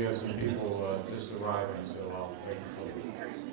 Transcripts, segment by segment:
We have some people just arriving, so I'll wait until they're situated.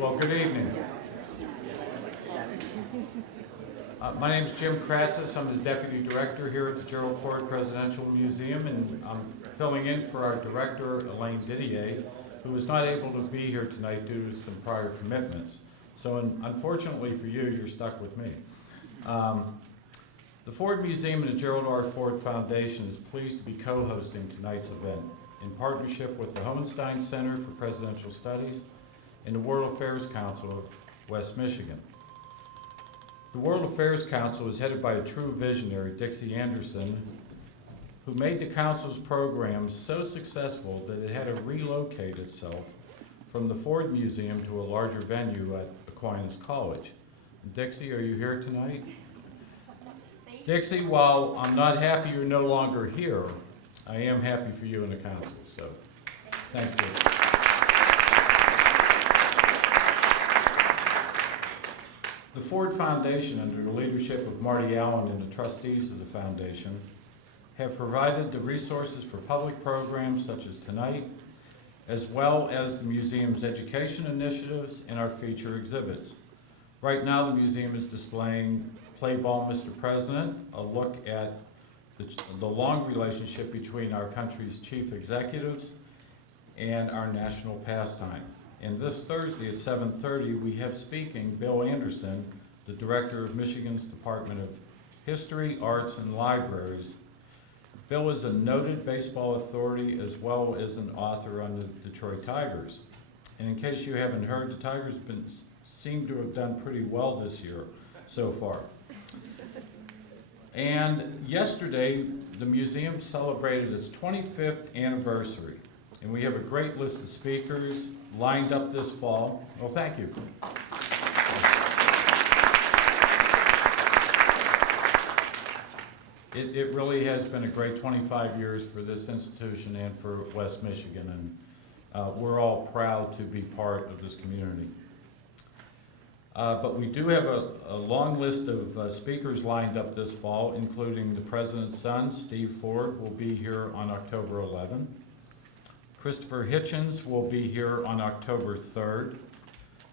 Well, good evening. My name is Jim Kratzis. I'm the Deputy Director here at the Gerald Ford Presidential Museum, and I'm filling in for our Director, Elaine Didier, who was not able to be here tonight due to some prior commitments. So unfortunately for you, you're stuck with me. The Ford Museum and the Gerald R. Ford Foundation is pleased to be co-hosting tonight's event in partnership with the Hauenstein Center for Presidential Studies and the World Affairs Council of West Michigan. The World Affairs Council is headed by a true visionary, Dixie Anderson, who made the council's programs so successful that it had to relocate itself from the Ford Museum to a larger venue at Aquinas College. Dixie, are you here tonight? Dixie, while I'm not happy you're no longer here, I am happy for you and the council, so thank you. The Ford Foundation, under the leadership of Marty Allen and the trustees of the foundation, have provided the resources for public programs such as tonight, as well as the museum's education initiatives and our feature exhibits. Right now, the museum is displaying Play Ball, Mr. President, a look at the long relationship between our country's chief executives and our national pastime. And this Thursday at 7:30, we have speaking Bill Anderson, the Director of Michigan's Department of History, Arts, and Libraries. Bill is a noted baseball authority as well as an author on the Detroit Tigers. And in case you haven't heard, the Tigers seem to have done pretty well this year so far. And yesterday, the museum celebrated its 25th anniversary. And we have a great list of speakers lined up this fall. Well, thank you. It really has been a great 25 years for this institution and for West Michigan, and we're all proud to be part of this community. But we do have a long list of speakers lined up this fall, including the President's son, Steve Ford, will be here on October 11th. Christopher Hitchens will be here on October 3rd.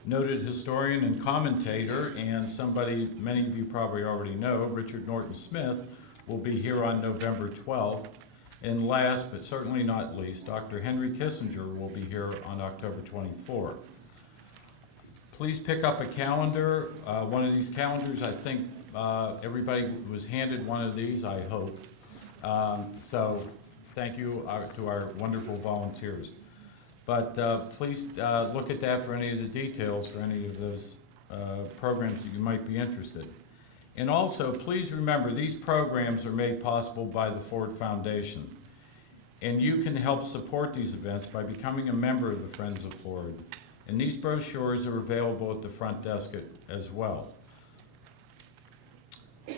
Noted historian and commentator, and somebody many of you probably already know, Richard Norton Smith, will be here on November 12th. And last, but certainly not least, Dr. Henry Kissinger will be here on October 24th. Please pick up a calendar. One of these calendars, I think everybody was handed one of these, I hope. So thank you to our wonderful volunteers. But please look at that for any of the details for any of those programs that you might be interested. And also, please remember, these programs are made possible by the Ford Foundation. And you can help support these events by becoming a member of the Friends of Ford. And these brochures are available at the front desk as well.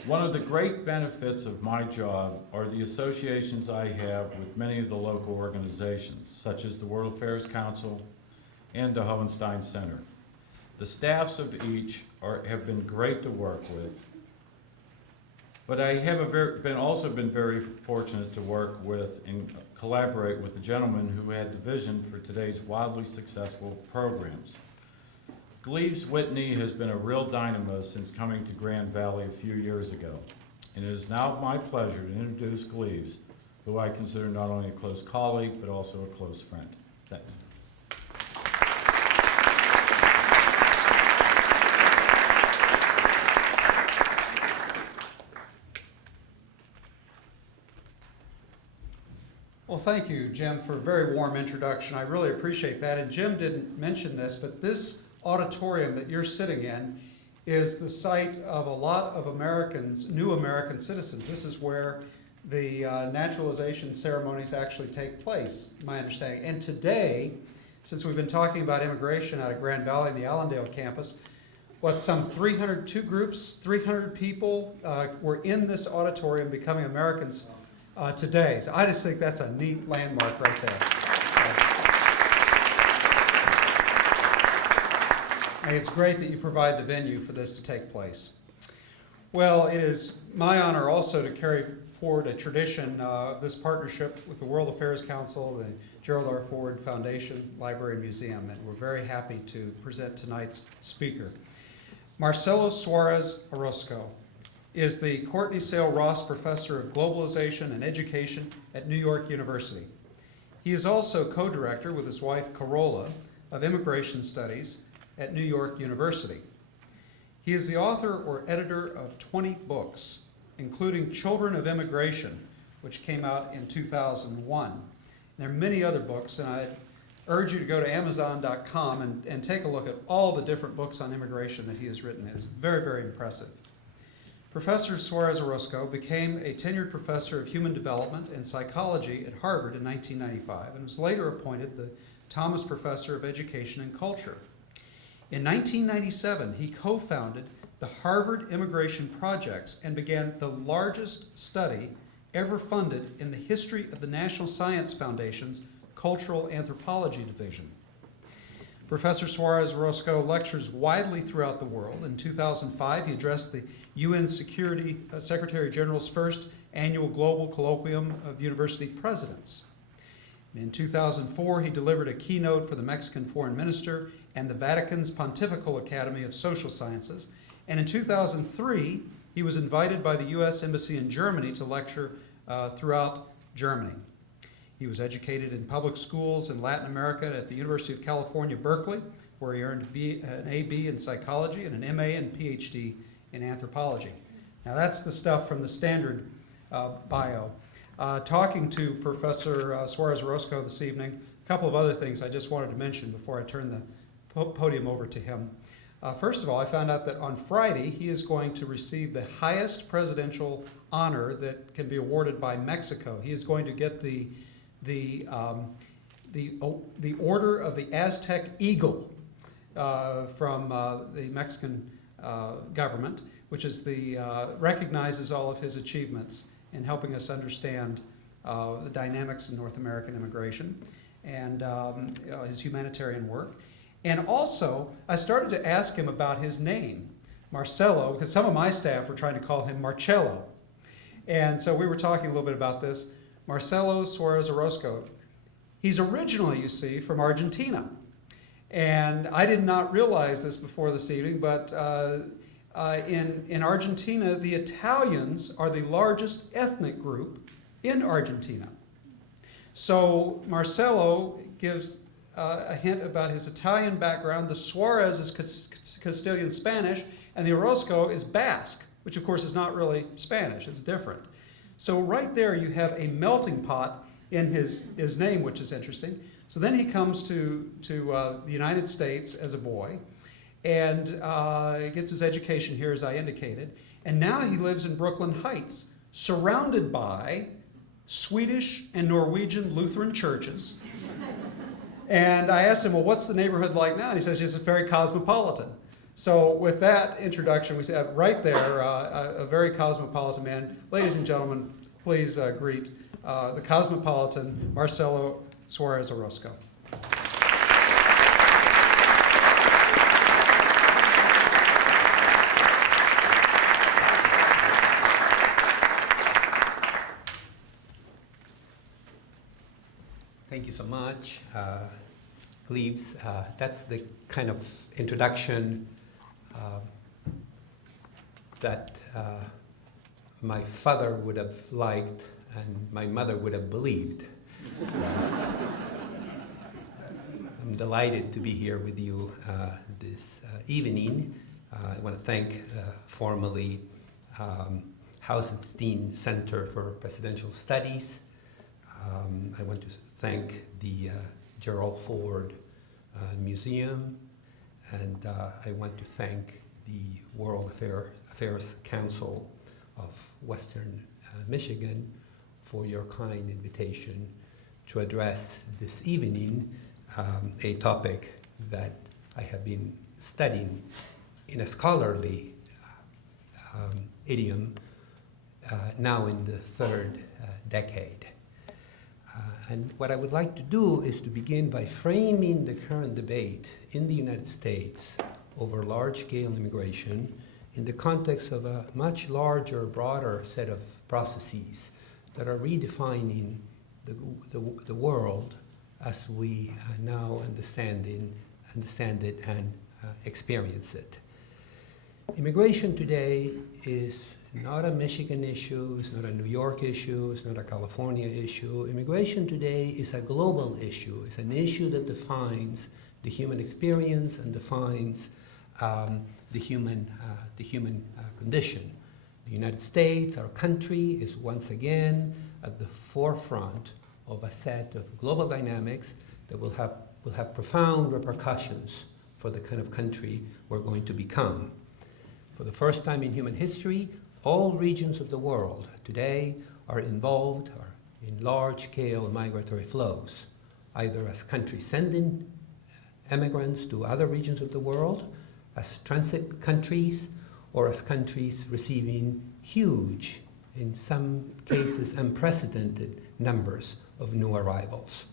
One of the great benefits of my job are the associations I have with many of the local organizations, such as the World Affairs Council and the Hauenstein Center. The staffs of each have been great to work with, but I have also been very fortunate to work with and collaborate with the gentleman who had the vision for today's wildly successful programs. Gleaves Whitney has been a real dynamo since coming to Grand Valley a few years ago, and it is now my pleasure to introduce Gleaves who I consider not only a close colleague, but also a close friend. Thanks. Well, thank you, Jim, for a very warm introduction. I really appreciate that. And Jim didn't mention this, but this auditorium that you're sitting in is the site of a lot of Americans, new American citizens. This is where the naturalization ceremonies actually take place, my understanding. And today, since we've been talking about immigration out of Grand Valley and the Allendale campus, some 302 groups, 300 people were in this auditorium becoming Americans today. So I just think that's a neat landmark right there. And it's great that you provide the venue for this to take place. Well, it is my honor also to carry forward a tradition of this partnership with the World Affairs Council, the Gerald R. Ford Foundation, Library and Museum, and we're very happy to present tonight's speaker. Marcelo Suarez Orozco is the Courtney Sale Ross Professor of Globalization and Education at New York University. He is also co-director with his wife Carola of Immigration Studies at New York University. He is the author or editor of 20 books, including Children of Immigration, which came out in 2001. And there are many other books, and I urge you to go to Amazon.com and take a look at all the different books on immigration that he has written. It is very, very impressive. Professor Suarez Orozco became a tenured professor of human development and psychology at Harvard in 1995 and was later appointed the Thomas Professor of Education and Culture. In 1997, he co-founded the Harvard Immigration Projects and began the largest study ever funded in the history of the National Science Foundation's Cultural Anthropology Division. Professor Suarez Orozco lectures widely throughout the world. In 2005, he addressed the UN Secretary General's first annual Global Colloquium of University Presidents. In 2004, he delivered a keynote for the Mexican Foreign Minister and the Vatican's Pontifical Academy of Social Sciences. And in 2003, he was invited by the U.S. Embassy in Germany to lecture throughout Germany. He was educated in public schools in Latin America at the University of California, Berkeley, where he earned an AB in psychology and an MA and PhD in anthropology. Now that's the stuff from the standard bio. Talking to Professor Suarez Orozco this evening, a couple of other things I just wanted to mention before I turn the podium over to him. First of all, I found out that on Friday he is going to receive the highest presidential honor that can be awarded by Mexico. He is going to get the Order of the Aztec Eagle from the Mexican government, which is recognizes all of his achievements in helping us understand the dynamics in North American immigration and his humanitarian work. And also, I started to ask him about his name, Marcelo, because some of my staff were trying to call him Marcello. And so we were talking a little bit about this. Marcelo Suarez Orozco. He's originally, you see, from Argentina. And I did not realize this before this evening, but in Argentina, the Italians are the largest ethnic group in Argentina. So Marcelo gives a hint about his Italian background. The Suarez is Castilian Spanish, and the Orozco is Basque, which of course is not really Spanish, it's different. So right there you have a melting pot in his name, which is interesting. So then he comes to the United States as a boy, and gets his education here, as I indicated. And now he lives in Brooklyn Heights, surrounded by Swedish and Norwegian Lutheran churches. And I asked him, well, what's the neighborhood like now? And he says, it's very cosmopolitan. So with that introduction, we have right there a very cosmopolitan man. Ladies and gentlemen, please greet the cosmopolitan Marcelo Suarez Orozco. Thank you so much, Gleaves. That's the kind of introduction that my father would have liked and my mother would have believed. I'm delighted to be here with you this evening. I want to thank formally Hauenstein Center for Presidential Studies. I want to thank the Gerald Ford Museum, and I want to thank the World Affairs Council of Western Michigan for your kind invitation to address this evening a topic that I have been studying in a scholarly idiom now in the third decade. And what I would like to do is to begin by framing the current debate in the United States over large-scale immigration in the context of a much larger, broader set of processes that are redefining the world as we now understand it and experience it. Immigration today is not a Michigan issue, it's not a New York issue, it's not a California issue. Immigration today is a global issue. It's an issue that defines the human experience and defines the human condition. The United States, our country, is once again at the forefront of a set of global dynamics that will have profound repercussions for the kind of country we're going to become. For the first time in human history, all regions of the world today are involved in large-scale migratory flows, either as countries sending immigrants to other regions of the world, as transit countries, or as countries receiving huge, in some cases unprecedented, numbers of new arrivals.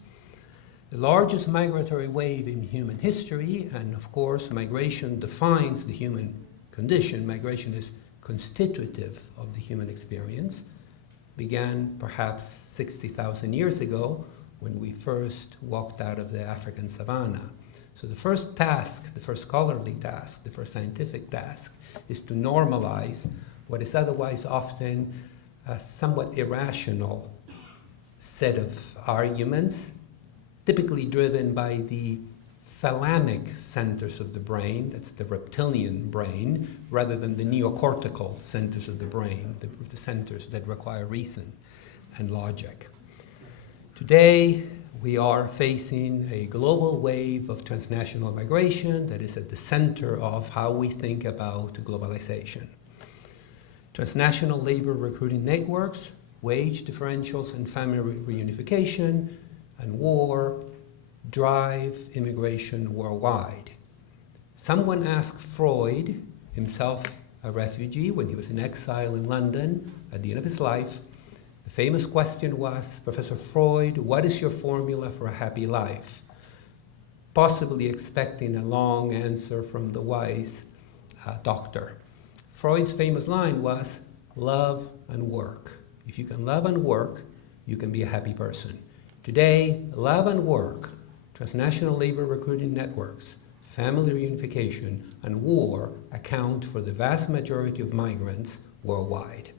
The largest migratory wave in human history, and of course migration defines the human condition, migration is constitutive of the human experience, began perhaps 60,000 years ago when we first walked out of the African savanna. So the first task, the first scholarly task, the first scientific task is to normalize what is otherwise often a somewhat irrational set of arguments, typically driven by the thalamic centers of the brain, that's the reptilian brain, rather than the neocortical centers of the brain, the centers that require reason and logic. Today, we are facing a global wave of transnational migration that is at the center of how we think about globalization. Transnational labor recruiting networks, wage differentials and family reunification, and war drive immigration worldwide. Someone asked Freud, himself a refugee when he was in exile in London at the end of his life, the famous question was, Professor Freud, what is your formula for a happy life? Possibly expecting a long answer from the wise doctor. Freud's famous line was, love and work. If you can love and work, you can be a happy person. Today, love and work, transnational labor recruiting networks, family reunification, and war account for the vast majority of migrants worldwide.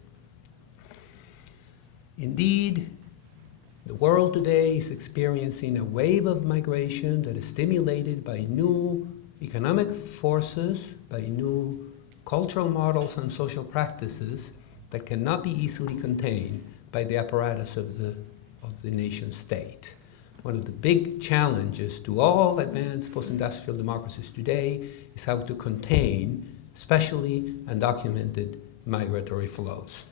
Indeed, the world today is experiencing a wave of migration that is stimulated by new economic forces, by new cultural models and social practices that cannot be easily contained by the apparatus of the nation state. One of the big challenges to all advanced post-industrial democracies today is how to contain, especially undocumented migratory flows.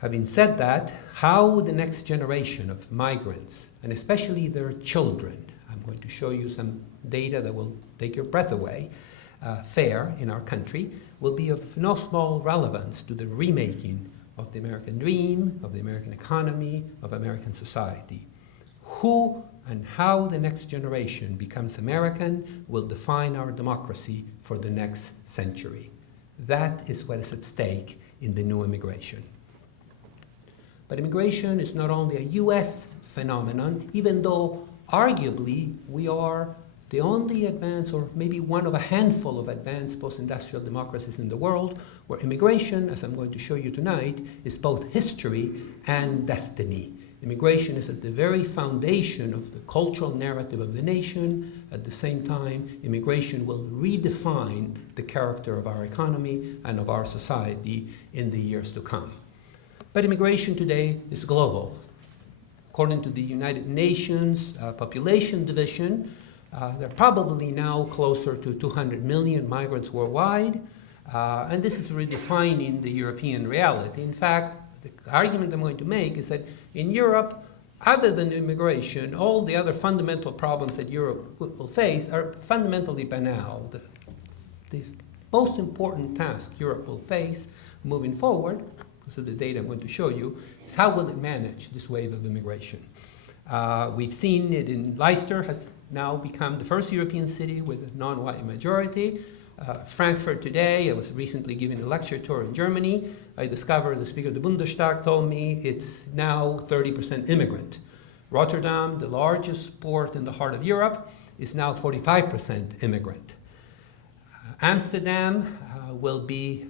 Having said that, how the next generation of migrants, and especially their children, I'm going to show you some data that will take your breath away, fare in our country, will be of no small relevance to the remaking of the American dream, of the American economy, of American society. Who and how the next generation becomes American will define our democracy for the next century. That is what is at stake in the new immigration. But immigration is not only a US phenomenon, even though arguably we are the only advanced, or maybe one of a handful of advanced post-industrial democracies in the world, where immigration, as I'm going to show you tonight, is both history and destiny. Immigration is at the very foundation of the cultural narrative of the nation. At the same time, immigration will redefine the character of our economy and of our society in the years to come. But immigration today is global. According to the United Nations Population Division, there are probably now closer to 200 million migrants worldwide, and this is redefining the European reality. In fact, the argument I'm going to make is that in Europe, other than immigration, all the other fundamental problems that Europe will face are fundamentally banal. The most important task Europe will face moving forward, because of the data I'm going to show you, is how will it manage this wave of immigration. We've seen it in Leicester, has now become the first European city with a non-white majority. Frankfurt today, I was recently giving a lecture tour in Germany. I discovered the Speaker of the Bundestag told me it's now 30% immigrant. Rotterdam, the largest port in the heart of Europe, is now 45% immigrant. Amsterdam will be,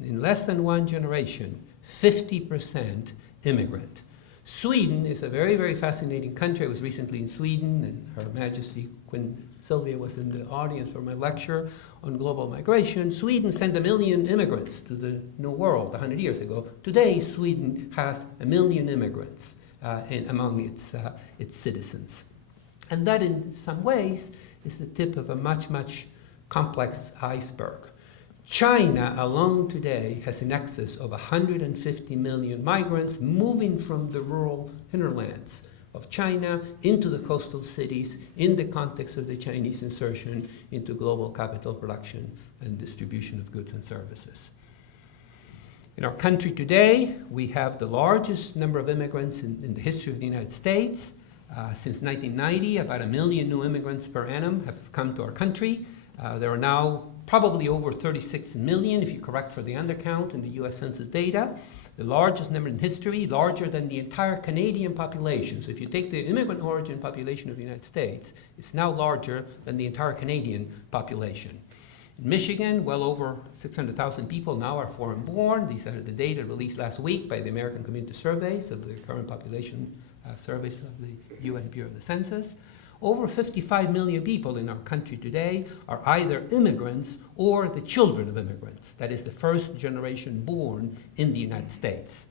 in less than one generation, 50% immigrant. Sweden is a very, very fascinating country. I was recently in Sweden, and Her Majesty Queen Sylvia was in the audience for my lecture on global migration. Sweden sent 1 million immigrants to the New World 100 years ago. Today, Sweden has 1 million immigrants among its citizens. And that, in some ways, is the tip of a much, much complex iceberg. China alone today has in excess of 150 million migrants moving from the rural hinterlands of China into the coastal cities in the context of the Chinese insertion into global capital production and distribution of goods and services. In our country today, we have the largest number of immigrants in the history of the United States. Since 1990, about 1 million new immigrants per annum have come to our country. There are now probably over 36 million, if you correct for the undercount in the US Census data. The largest number in history, larger than the entire Canadian population. So if you take the immigrant origin population of the United States, it's now larger than the entire Canadian population. In Michigan, well over 600,000 people now are foreign born. These are the data released last week by the American Community Surveys of the current population surveys of the US Bureau of the Census. Over 55 million people in our country today are either immigrants or the children of immigrants. That is the first generation born in the United States.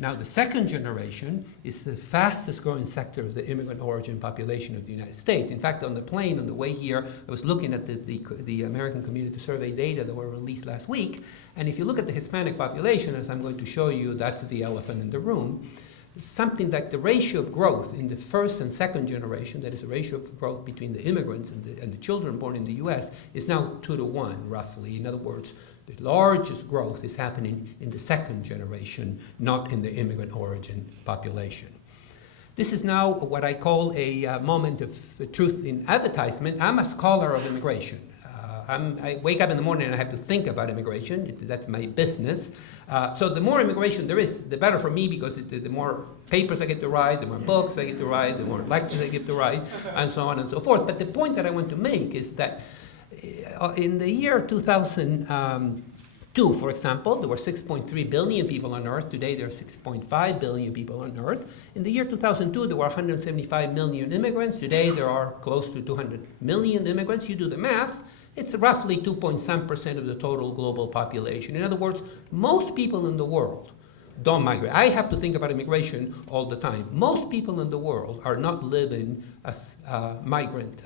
Now, the second generation is the fastest growing sector of the immigrant origin population of the United States. In fact, on the plane on the way here, I was looking at the American Community Survey data that were released last week. And if you look at the Hispanic population, as I'm going to show you, that's the elephant in the room. Something like the ratio of growth in the first and second generation, that is the ratio of growth between the immigrants and the children born in the US, is now 2-to-1, roughly. In other words, the largest growth is happening in the second generation, not in the immigrant origin population. This is now what I call a moment of truth in advertisement. I'm a scholar of immigration. I wake up in the morning and I have to think about immigration. That's my business. So the more immigration there is, the better for me, because the more papers I get to write, the more books I get to write, the more lectures I get to write, and so on and so forth. But the point that I want to make is that in the year 2002, for example, there were 6.3 billion people on Earth. Today there are 6.5 billion people on Earth. In the year 2002, there were 175 million immigrants. Today there are close to 200 million immigrants. You do the math. It's roughly 2.some% of the total global population. In other words, most people in the world don't migrate. I have to think about immigration all the time. Most people in the world are not living as migrant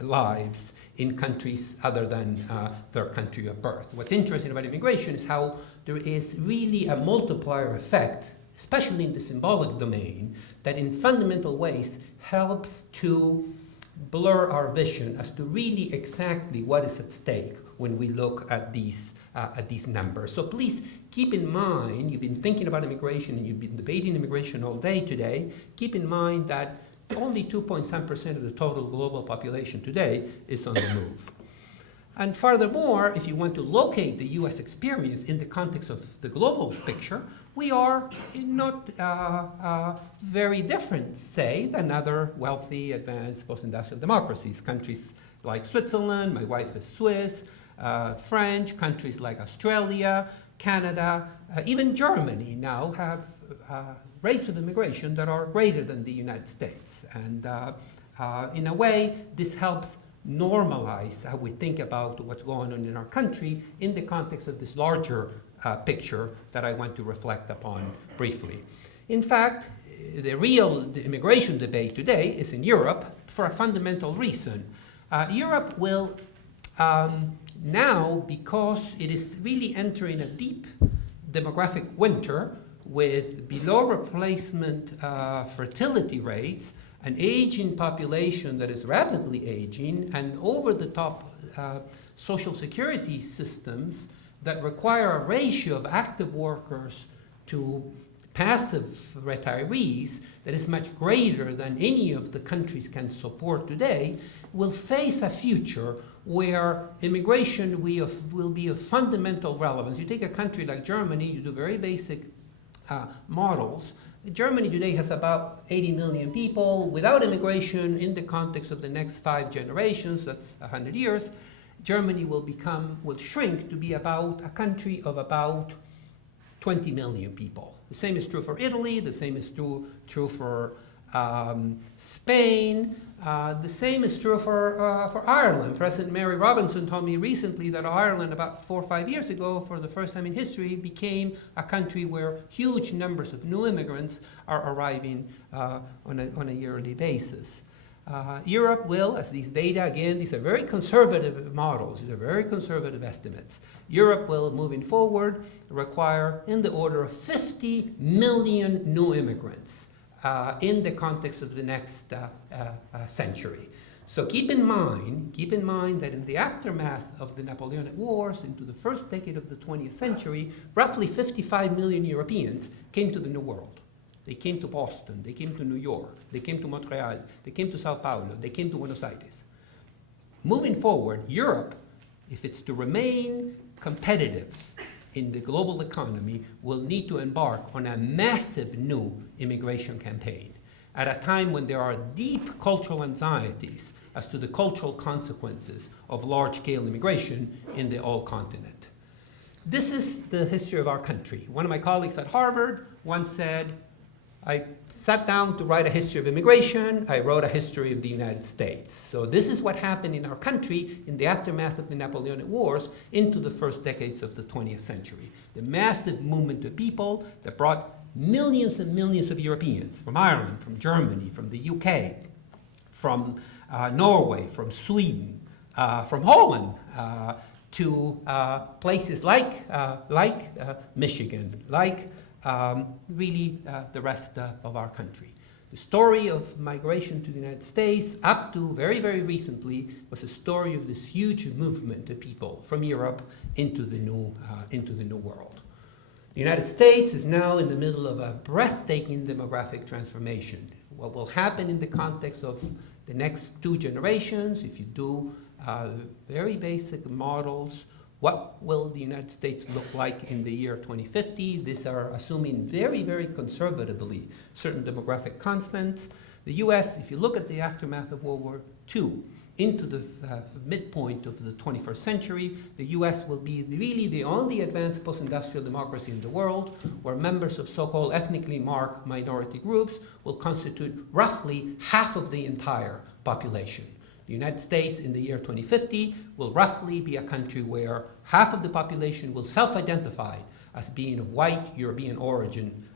lives in countries other than their country of birth. What's interesting about immigration is how there is really a multiplier effect, especially in the symbolic domain, that in fundamental ways helps to blur our vision as to really exactly what is at stake when we look at these numbers. So please keep in mind, you've been thinking about immigration and you've been debating immigration all day today, keep in mind that only 2.some% of the total global population today is on the move. And furthermore, if you want to locate the US experience in the context of the global picture, we are not very different, say, than other wealthy, advanced, post-industrial democracies. Countries like Switzerland, my wife is Swiss, French, countries like Australia, Canada, even Germany now have rates of immigration that are greater than the United States. And in a way, this helps normalize how we think about what's going on in our country in the context of this larger picture that I want to reflect upon briefly. In fact, the real immigration debate today is in Europe for a fundamental reason. Europe will now, because it is really entering a deep demographic winter with below replacement fertility rates, an aging population that is rapidly aging, and over-the-top social security systems that require a ratio of active workers to passive retirees that is much greater than any of the countries can support today, will face a future where immigration will be of fundamental relevance. You take a country like Germany, you do very basic models. Germany today has about 80 million people. Without immigration, in the context of the next 5 generations, that's 100 years, Germany will shrink to be about a country of about 20 million people. The same is true for Italy, the same is true for Spain, the same is true for Ireland. President Mary Robinson told me recently that Ireland, about 4 or 5 years ago, for the first time in history, became a country where huge numbers of new immigrants are arriving on a yearly basis. Europe will, as these data, again, these are very conservative models, these are very conservative estimates. Europe will, moving forward, require in the order of 50 million new immigrants in the context of the next century. So keep in mind that in the aftermath of the Napoleonic Wars into the first decade of the 20th century, roughly 55 million Europeans came to the New World. They came to Boston, they came to New York, they came to Montreal, they came to Sao Paulo, they came to Buenos Aires. Moving forward, Europe, if it's to remain competitive in the global economy, will need to embark on a massive new immigration campaign at a time when there are deep cultural anxieties as to the cultural consequences of large-scale immigration in the old continent. This is the history of our country. One of my colleagues at Harvard once said, I sat down to write a history of immigration, I wrote a history of the United States. So this is what happened in our country in the aftermath of the Napoleonic Wars into the first decades of the 20th century. The massive movement of people that brought millions and millions of Europeans from Ireland, from Germany, from the UK, from Norway, from Sweden, from Holland, to places like Michigan, like really the rest of our country. The story of migration to the United States up to very, very recently was a story of this huge movement of people from Europe into the new world. The United States is now in the middle of a breathtaking demographic transformation. What will happen in the context of the next 2 generations, if you do very basic models, what will the United States look like in the year 2050? These are assuming very, very conservatively certain demographic constants. The US, if you look at the aftermath of World War II into the midpoint of the 21st century, the US will be really the only advanced post-industrial democracy in the world where members of so-called ethnically marked minority groups will constitute roughly half of the entire population. The United States in the year 2050 will roughly be a country where half of the population will self-identify as being of white European origin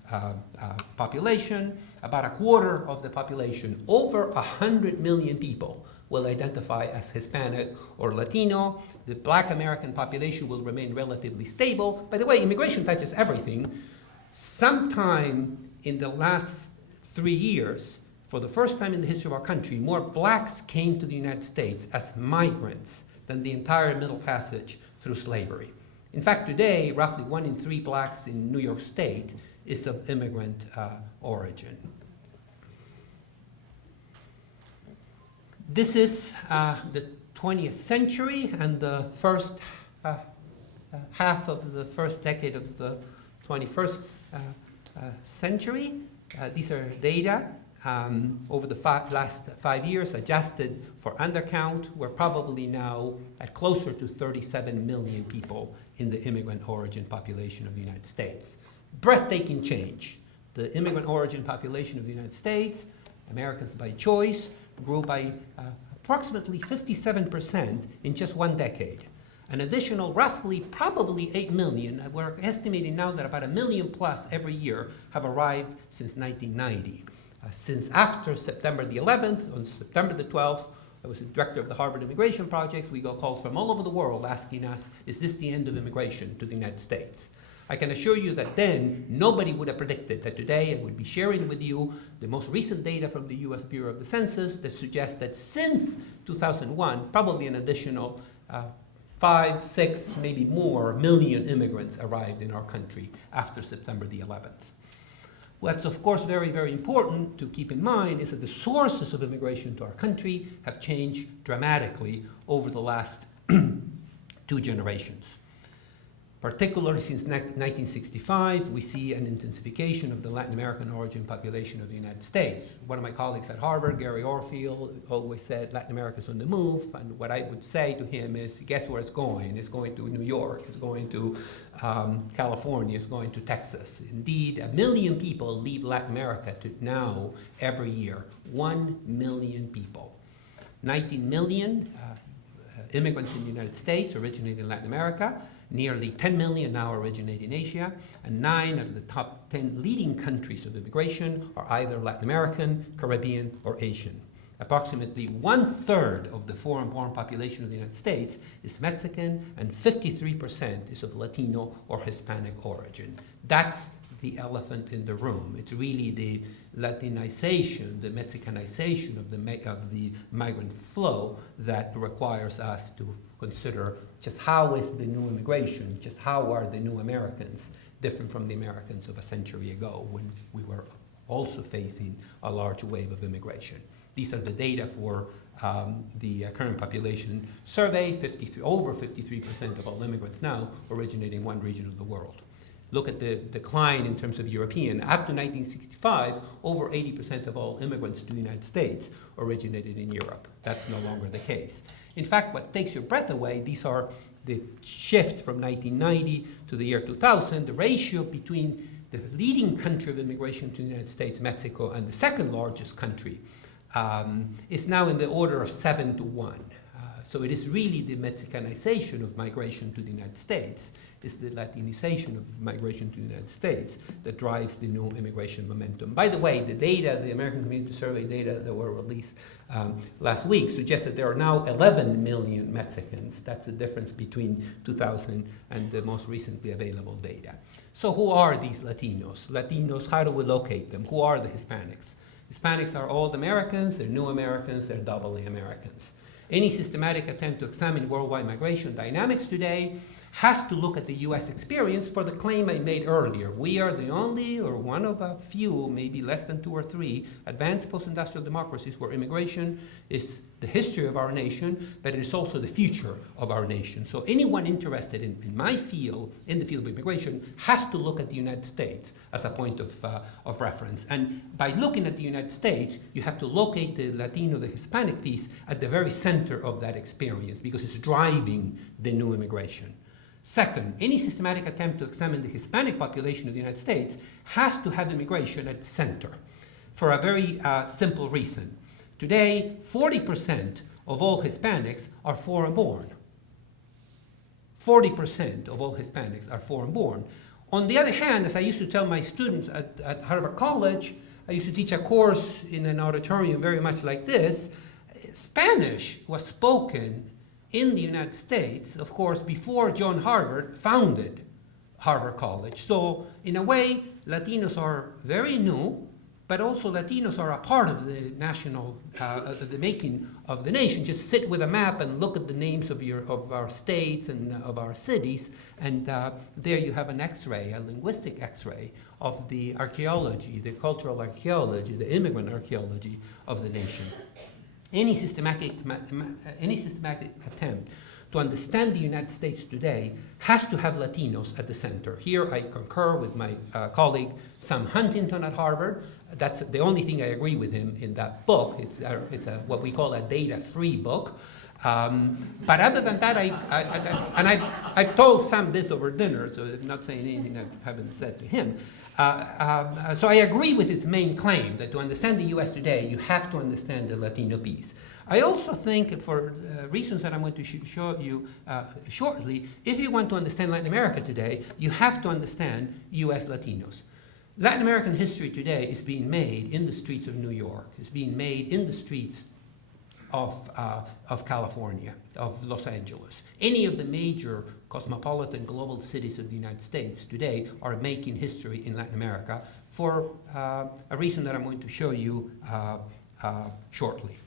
population. About a quarter of the population, over 100 million people, will identify as Hispanic or Latino. The Black American population will remain relatively stable. By the way, immigration touches everything. Sometime in the last 3 years, for the first time in the history of our country, more blacks came to the United States as migrants than the entire Middle Passage through slavery. In fact, today, roughly 1 in 3 blacks in New York State is of immigrant origin. This is the 20th century and the first half of the first decade of the 21st century. These are data over the last 5 years adjusted for undercount. We're probably now at closer to 37 million people in the immigrant origin population of the United States. Breathtaking change. The immigrant origin population of the United States, Americans by choice, grew by approximately 57% in just 1 decade. An additional roughly, probably 8 million, we're estimating now that about 1 million plus every year have arrived since 1990. Since after September the 11th, on September the 12th, I was the director of the Harvard Immigration Project. We got calls from all over the world asking us, is this the end of immigration to the United States? I can assure you that then nobody would have predicted that today I would be sharing with you the most recent data from the US Bureau of the Census that suggests that since 2001, probably an additional 5, 6, maybe more million immigrants arrived in our country after September the 11th. What's of course very, very important to keep in mind is that the sources of immigration to our country have changed dramatically over the last 2 generations. Particularly since 1965, we see an intensification of the Latin American origin population of the United States. One of my colleagues at Harvard, Gary Orfield, always said Latin America's on the move, and what I would say to him is, guess where it's going? It's going to New York, it's going to California, it's going to Texas. Indeed, 1 million people leave Latin America to now every year. 1 million people. 19 million immigrants in the United States originating in Latin America. Nearly 10 million now originate in Asia, and 9 of the top 10 leading countries of immigration are either Latin American, Caribbean, or Asian. Approximately 1/3 of the foreign-born population of the United States is Mexican, and 53% is of Latino or Hispanic origin. That's the elephant in the room. It's really the Latinization, the Mexicanization of the migrant flow that requires us to consider just how is the new immigration, just how are the new Americans different from the Americans of a century ago when we were also facing a large wave of immigration. These are the data for the current population survey. Over 53% of all immigrants now originate in one region of the world. Look at the decline in terms of European. Up to 1965, over 80% of all immigrants to the United States originated in Europe. That's no longer the case. In fact, what takes your breath away, these are the shift from 1990 to the year 2000, the ratio between the leading country of immigration to the United States, Mexico, and the second largest country is now in the order of 7 to 1. So it is really the Mexicanization of migration to the United States, is the Latinization of migration to the United States that drives the new immigration momentum. By the way, the data, the American Community Survey data that were released last week suggests that there are now 11 million Mexicans. That's the difference between 2000 and the most recently available data. So who are these Latinos? Latinos, how do we locate them? Who are the Hispanics? Hispanics are old Americans, they're new Americans, they're doubly Americans. Any systematic attempt to examine worldwide migration dynamics today has to look at the US experience for the claim I made earlier. We are the only or one of a few, maybe less than 2 or 3, advanced post-industrial democracies where immigration is the history of our nation, but it is also the future of our nation. So anyone interested in my field, in the field of immigration, has to look at the United States as a point of reference. And by looking at the United States, you have to locate the Latino, the Hispanic piece at the very center of that experience because it's driving the new immigration. Second, any systematic attempt to examine the Hispanic population of the United States has to have immigration at the center for a very simple reason. Today, 40% of all Hispanics are foreign-born. 40% of all Hispanics are foreign-born. On the other hand, as I used to tell my students at Harvard College, I used to teach a course in an auditorium very much like this. Spanish was spoken in the United States, of course, before John Harvard founded Harvard College. So in a way, Latinos are very new, but also Latinos are a part of the national, of the making of the nation. Just sit with a map and look at the names of our states and of our cities, and there you have an X-ray, a linguistic X-ray of the archaeology, the cultural archaeology, the immigrant archaeology of the nation. any systematic attempt to understand the United States today has to have Latinos at the center. Here I concur with my colleague Sam Huntington at Harvard. That's the only thing I agree with him in that book. It's what we call a data-free book. But other than that, I've told Sam this over dinner, so I'm not saying anything I haven't said to him. So I agree with his main claim that to understand the U.S. today, you have to understand the Latino piece. I also think, for reasons that I'm going to show you shortly, if you want to understand Latin America today, you have to understand U.S. Latinos. Latin American history today is being made in the streets of New York. It's being made in the streets of California, of Los Angeles. Any of the major cosmopolitan global cities of the United States today are making history in Latin America for a reason that I'm going to show you shortly.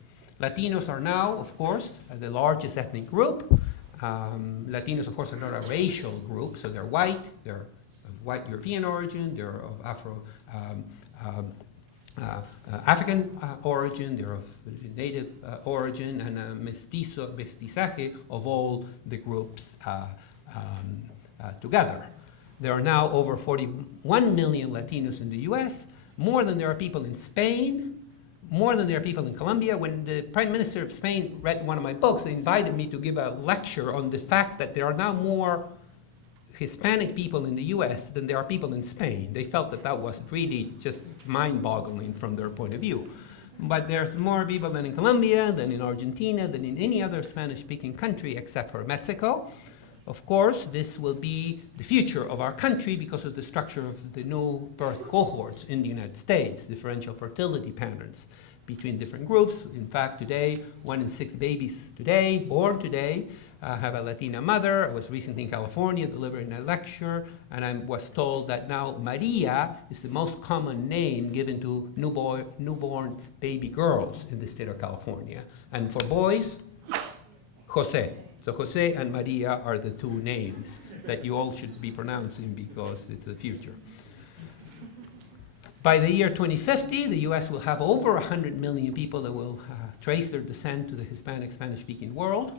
Latinos are now, of course, the largest ethnic group. Latinos, of course, are not a racial group, so they're white, they're of white European origin, they're of African origin, they're of native origin, and a mestizaje of all the groups together. There are now over 41 million Latinos in the US, more than there are people in Spain, more than there are people in Colombia. When the Prime Minister of Spain read one of my books, they invited me to give a lecture on the fact that there are now more Hispanic people in the US than there are people in Spain. They felt that that was really just mind-boggling from their point of view. But there's more people than in Colombia, than in Argentina, than in any other Spanish-speaking country except for Mexico. Of course, this will be the future of our country because of the structure of the new birth cohorts in the United States, differential fertility patterns between different groups. In fact, today, 1 in 6 babies today, born today, have a Latina mother. I was recently in California delivering a lecture, and I was told that now Maria is the most common name given to newborn baby girls in the state of California. And for boys, Jose. So Jose and Maria are the two names that you all should be pronouncing because it's the future. By the year 2050, the US will have over 100 million people that will trace their descent to the Hispanic, Spanish-speaking world.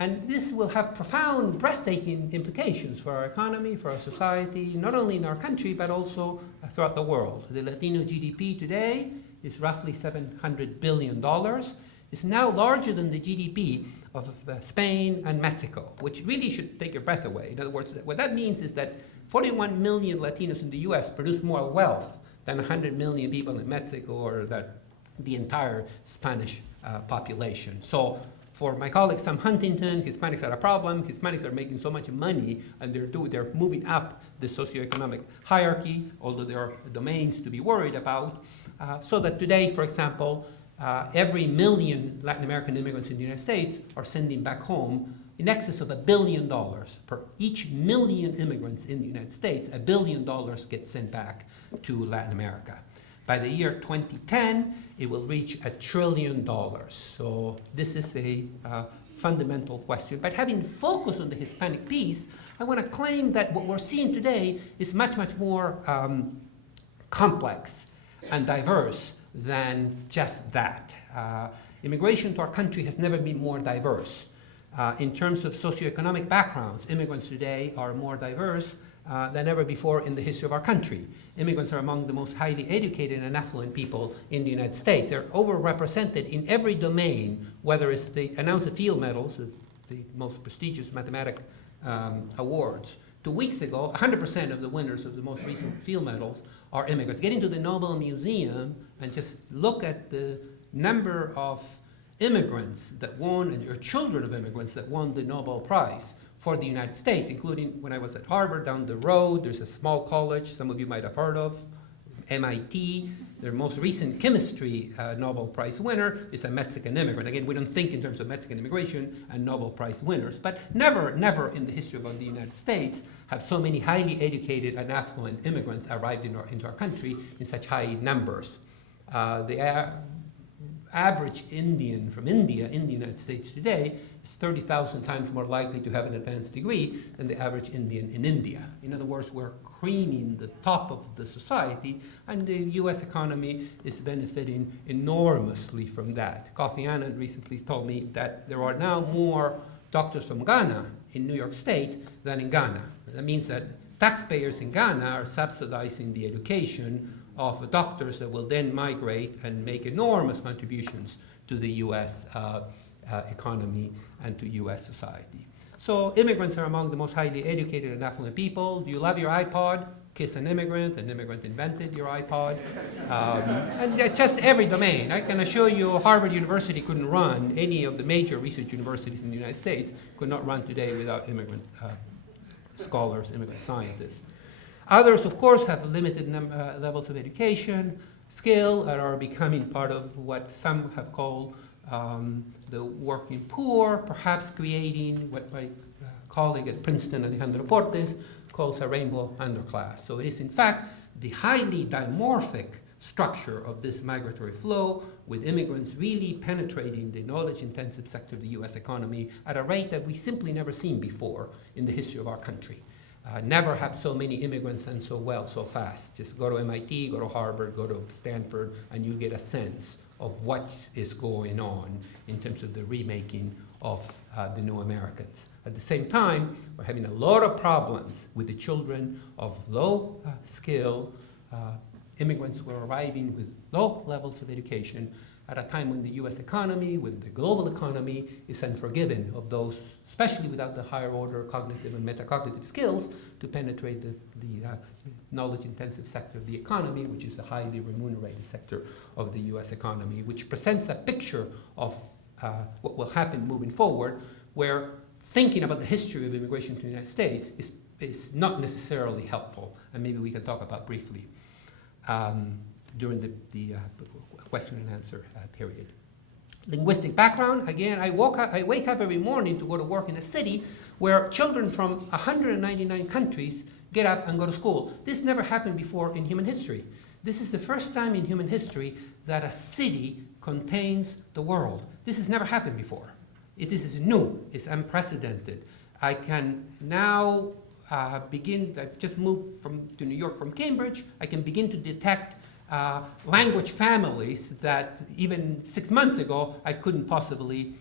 And this will have profound, breathtaking implications for our economy, for our society, not only in our country, but also throughout the world. The Latino GDP today is roughly $700 billion. It's now larger than the GDP of Spain and Mexico, which really should take your breath away. In other words, what that means is that 41 million Latinos in the US produce more wealth than 100 million people in Mexico or that the entire Spanish population. So for my colleague Sam Huntington, Hispanics are a problem. Hispanics are making so much money, and they're moving up the socioeconomic hierarchy, although there are domains to be worried about. So that today, for example, every million Latin American immigrants in the United States are sending back home in excess of $1 billion. Per each million immigrants in the United States, $1 billion gets sent back to Latin America. By the year 2010, it will reach $1 trillion. So this is a fundamental question. But having focused on the Hispanic piece, I want to claim that what we're seeing today is much, much more complex and diverse than just that. Immigration to our country has never been more diverse. In terms of socioeconomic backgrounds, immigrants today are more diverse than ever before in the history of our country. Immigrants are among the most highly educated and affluent people in the United States. They're overrepresented in every domain, whether it's the announced field medals, the most prestigious mathematic awards. 2 weeks ago, 100% of the winners of the most recent field medals are immigrants. Get into the Nobel Museum and just look at the number of immigrants that won, and your children of immigrants that won the Nobel Prize for the United States, including when I was at Harvard down the road. There's a small college some of you might have heard of, MIT. Their most recent chemistry Nobel Prize winner is a Mexican immigrant. Again, we don't think in terms of Mexican immigration and Nobel Prize winners, but never in the history of the United States have so many highly educated and affluent immigrants arrived into our country in such high numbers. The average Indian from India in the United States today is 30,000 times more likely to have an advanced degree than the average Indian in India. In other words, we're creaming the top of the society, and the US economy is benefiting enormously from that. Kofi Annan recently told me that there are now more doctors from Ghana in New York State than in Ghana. That means that taxpayers in Ghana are subsidizing the education of doctors that will then migrate and make enormous contributions to the US economy and to US society. So immigrants are among the most highly educated and affluent people. Do you love your iPod? Kiss an immigrant invented your iPod. And just every domain. I can assure you Harvard University couldn't run, any of the major research universities in the United States could not run today without immigrant scholars, immigrant scientists. Others, of course, have limited levels of education, skill, and are becoming part of what some have called the working poor, perhaps creating what my colleague at Princeton, Alejandro Portes, calls a rainbow underclass. So it is, in fact, the highly dimorphic structure of this migratory flow, with immigrants really penetrating the knowledge-intensive sector of the US economy at a rate that we simply never seen before in the history of our country. Never have so many immigrants done so well so fast. Just go to MIT, go to Harvard, go to Stanford, and you get a sense of what is going on in terms of the remaking of the new Americans. At the same time, we're having a lot of problems with the children of low skill immigrants who are arriving with low levels of education at a time when the US economy, when the global economy is unforgiving of those, especially without the higher order cognitive and metacognitive skills to penetrate the knowledge-intensive sector of the economy, which is the highly remunerated sector of the US economy, which presents a picture of what will happen moving forward, where thinking about the history of immigration to the United States is not necessarily helpful, and maybe we can talk about briefly during the question and answer period. Linguistic background, again, I wake up every morning to go to work in a city where children from 199 countries get up and go to school. This never happened before in human history. This is the first time in human history that a city contains the world. This has never happened before. This is new, it's unprecedented. I can now I've just moved to New York from Cambridge, I can begin to detect language families that even 6 months ago I couldn't possibly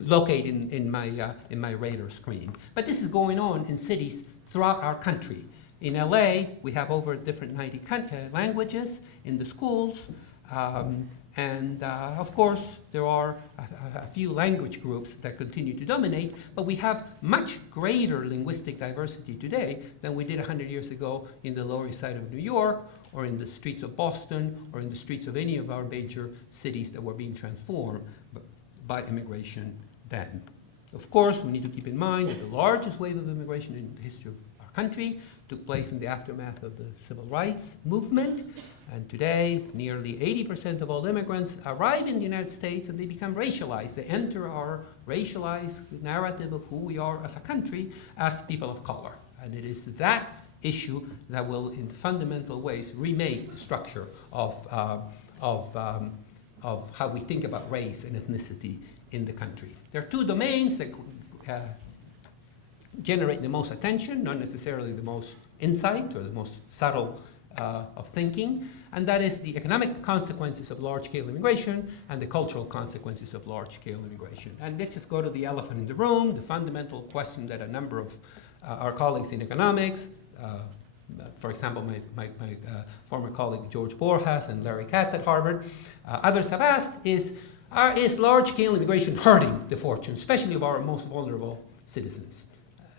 locate in my radar screen. But this is going on in cities throughout our country. In LA, we have over different 90 languages in the schools. Of course, there are a few language groups that continue to dominate, but we have much greater linguistic diversity today than we did 100 years ago in the Lower East Side of New York, or in the streets of Boston, or in the streets of any of our major cities that were being transformed by immigration then. Of course, we need to keep in mind that the largest wave of immigration in the history of our country took place in the aftermath of the civil rights movement. And today, nearly 80% of all immigrants arrive in the United States and they become racialized. They enter our racialized narrative of who we are as a country as people of color. And it is that issue that will, in fundamental ways, remake the structure of how we think about race and ethnicity in the country. There are two domains that generate the most attention, not necessarily the most insight or the most subtle of thinking, and that is the economic consequences of large-scale immigration and the cultural consequences of large-scale immigration. And let's just go to the elephant in the room, the fundamental question that a number of our colleagues in economics, for example, my former colleague George Borjas and Larry Katz at Harvard, others have asked is large-scale immigration hurting the fortune, especially of our most vulnerable citizens?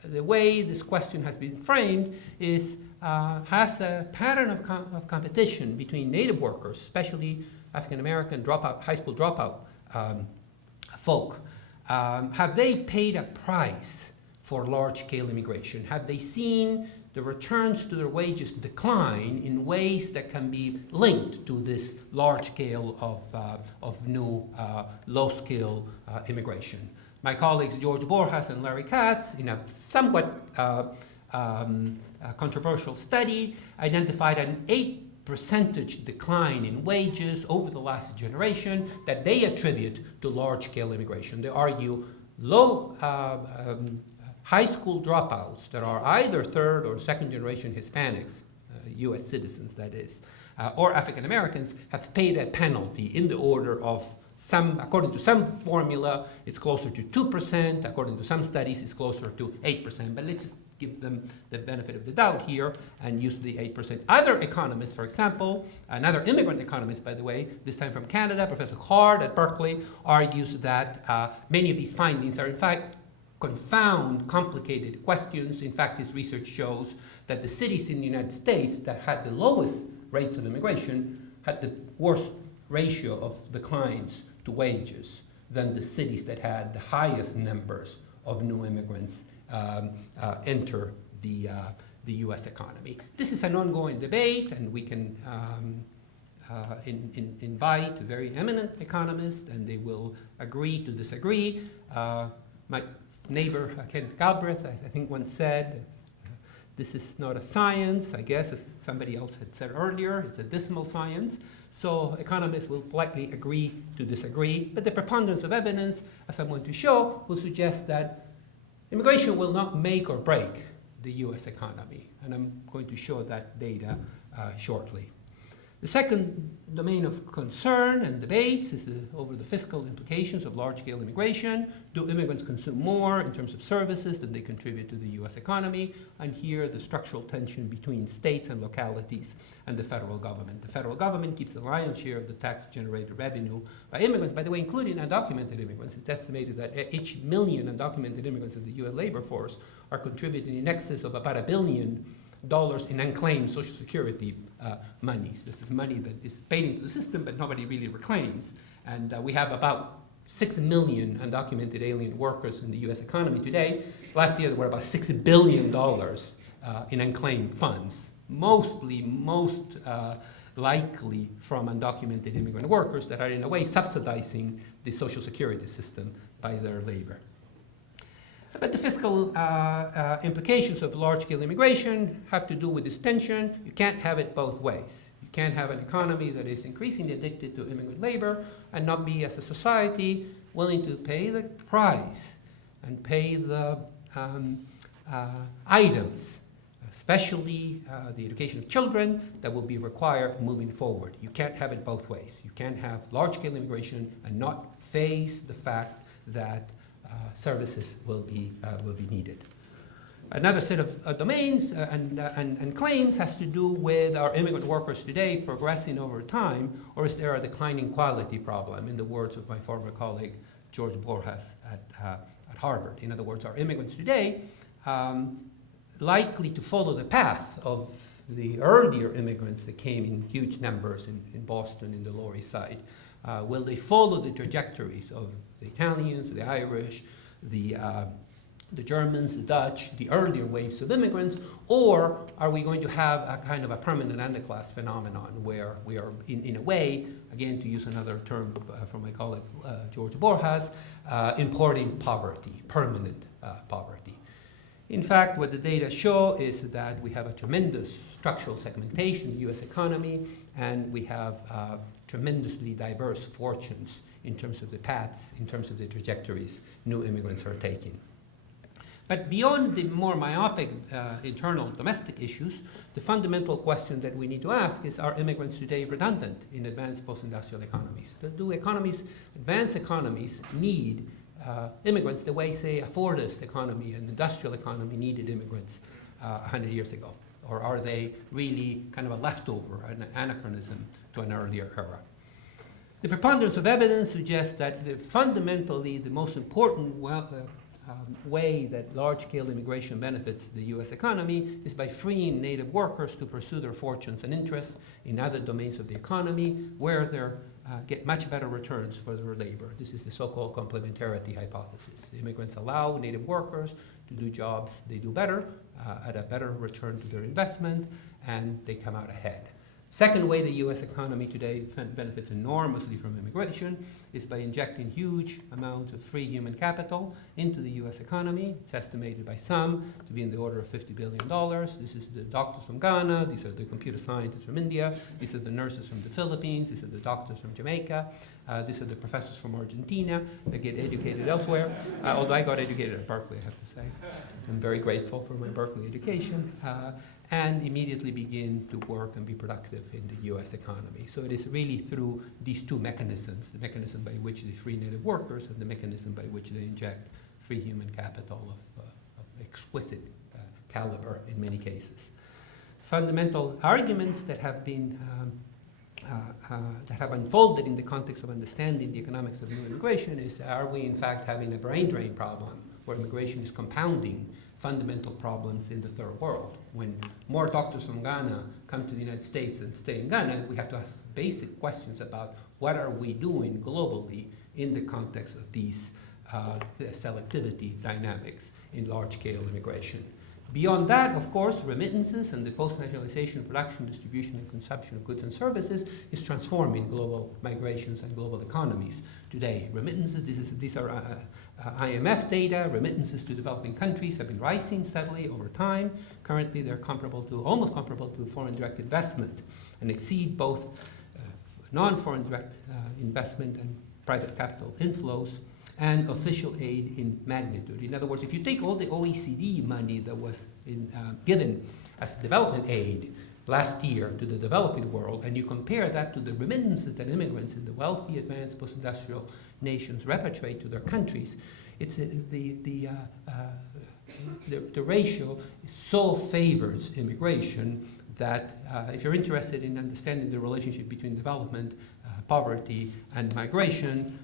The way this question has been framed is has a pattern of competition between native workers, especially African-American high school dropout folk. Have they paid a price for large-scale immigration? Have they seen the returns to their wages decline in ways that can be linked to this large scale of new low-skill immigration? My colleagues George Borjas and Larry Katz, in a somewhat controversial study, identified an percentage decline in wages over the last generation that they attribute to large-scale immigration. They argue high school dropouts that are either third or second generation Hispanics, US citizens that is, or African Americans have paid a penalty in the order of according to some formula, it's closer to 2%, according to some studies, it's closer to 8%, but let's just give them the benefit of the doubt here and use the 8%. Other economists, for example, another immigrant economist, by the way, this time from Canada, Professor Hard at Berkeley, argues that many of these findings are in fact confound complicated questions. In fact, his research shows that the cities in the United States that had the lowest rates of immigration had the worst ratio of declines to wages than the cities that had the highest numbers of new immigrants enter the U.S. economy. This is an ongoing debate, and we can invite very eminent economists, and they will agree to disagree. My neighbor, Ken Galbraith, I think once said, this is not a science, I guess, as somebody else had said earlier, it's a dismal science. So economists will politely agree to disagree, but the preponderance of evidence, as I'm going to show, will suggest that immigration will not make or break the US economy, and I'm going to show that data shortly. The second domain of concern and debates is over the fiscal implications of large-scale immigration. Do immigrants consume more in terms of services than they contribute to the US economy? And here, the structural tension between states and localities and the federal government. The federal government keeps the lion's share of the tax-generated revenue by immigrants, by the way, including undocumented immigrants. It's estimated that each million undocumented immigrants in the US labor force are contributing in excess of about $1 billion in unclaimed Social Security monies. This is money that is paid into the system, but nobody really reclaims. And we have about 6 million undocumented alien workers in the US economy today. Last year, there were about $6 billion in unclaimed funds, most likely from undocumented immigrant workers that are in a way subsidizing the Social Security system by their labor. But the fiscal implications of large-scale immigration have to do with this tension. You can't have it both ways. You can't have an economy that is increasingly addicted to immigrant labor and not be, as a society, willing to pay the price and pay the items, especially the education of children, that will be required moving forward. You can't have it both ways. You can't have large-scale immigration and not face the fact that services will be needed. Another set of domains and claims has to do with our immigrant workers today progressing over time, or is there a declining quality problem, in the words of my former colleague George Borjas at Harvard. In other words, are immigrants today likely to follow the path of the earlier immigrants that came in huge numbers in Boston, in the Lower East Side? Will they follow the trajectories of the Italians, the Irish, the Germans, the Dutch, the earlier waves of immigrants, or are we going to have a kind of a permanent underclass phenomenon where we are, in a way, again to use another term from my colleague George Borjas, importing poverty, permanent poverty? In fact, what the data show is that we have a tremendous structural segmentation in the US economy, and we have tremendously diverse fortunes in terms of the paths, in terms of the trajectories new immigrants are taking. But beyond the more myopic internal domestic issues, the fundamental question that we need to ask is, are immigrants today redundant in advanced post-industrial economies? Do advanced economies need immigrants the way, say, a Fordist economy, an industrial economy needed immigrants 100 years ago? Or are they really kind of a leftover, an anachronism to an earlier era? The preponderance of evidence suggests that fundamentally the most important way that large-scale immigration benefits the US economy is by freeing native workers to pursue their fortunes and interests in other domains of the economy where they get much better returns for their labor. This is the so-called complementarity hypothesis. The immigrants allow native workers to do jobs they do better, at a better return to their investment, and they come out ahead. Second way the U.S. economy today benefits enormously from immigration is by injecting huge amounts of free human capital into the U.S. economy. It's estimated by some to be in the order of $50 billion. This is the doctors from Ghana. These are the computer scientists from India. These are the nurses from the Philippines. These are the doctors from Jamaica. These are the professors from Argentina that get educated elsewhere. Although I got educated at Berkeley, I have to say. I'm very grateful for my Berkeley education. And immediately begin to work and be productive in the U.S. economy. So it is really through these two mechanisms, the mechanism by which they free native workers and the mechanism by which they inject free human capital of exquisite caliber in many cases. Fundamental arguments that have been that have unfolded in the context of understanding the economics of new immigration is, are we in fact having a brain drain problem where immigration is compounding fundamental problems in the third world? When more doctors from Ghana come to the United States and stay in Ghana, we have to ask basic questions about what are we doing globally in the context of these selectivity dynamics in large-scale immigration. Beyond that, of course, remittances and the post-nationalization production, distribution, and consumption of goods and services is transforming global migrations and global economies today. Remittances, these are IMF data. Remittances to developing countries have been rising steadily over time. Currently, they're almost comparable to foreign direct investment and exceed both non-foreign direct investment and private capital inflows and official aid in magnitude. In other words, if you take all the OECD money that was given as development aid last year to the developing world, and you compare that to the remittances that immigrants in the wealthy, advanced, post-industrial nations repatriate to their countries, it's the ratio so favors immigration that if you're interested in understanding the relationship between development, poverty, and migration,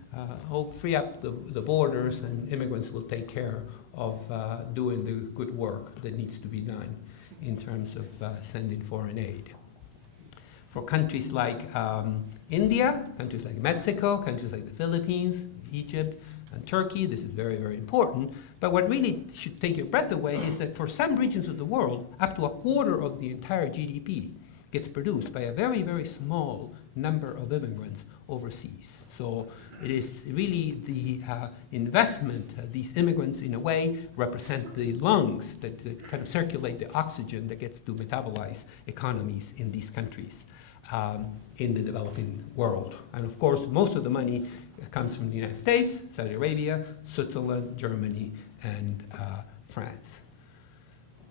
free up the borders and immigrants will take care of doing the good work that needs to be done in terms of sending foreign aid. For countries like India, countries like Mexico, countries like the Philippines, Egypt, and Turkey, this is very, very important. But what really should take your breath away is that for some regions of the world, up to a quarter of the entire GDP gets produced by a very, very small number of immigrants overseas. So it is really the investment, these immigrants in a way represent the lungs that kind of circulate the oxygen that gets to metabolize economies in these countries in the developing world. And of course, most of the money comes from the United States, Saudi Arabia, Switzerland, Germany, and France.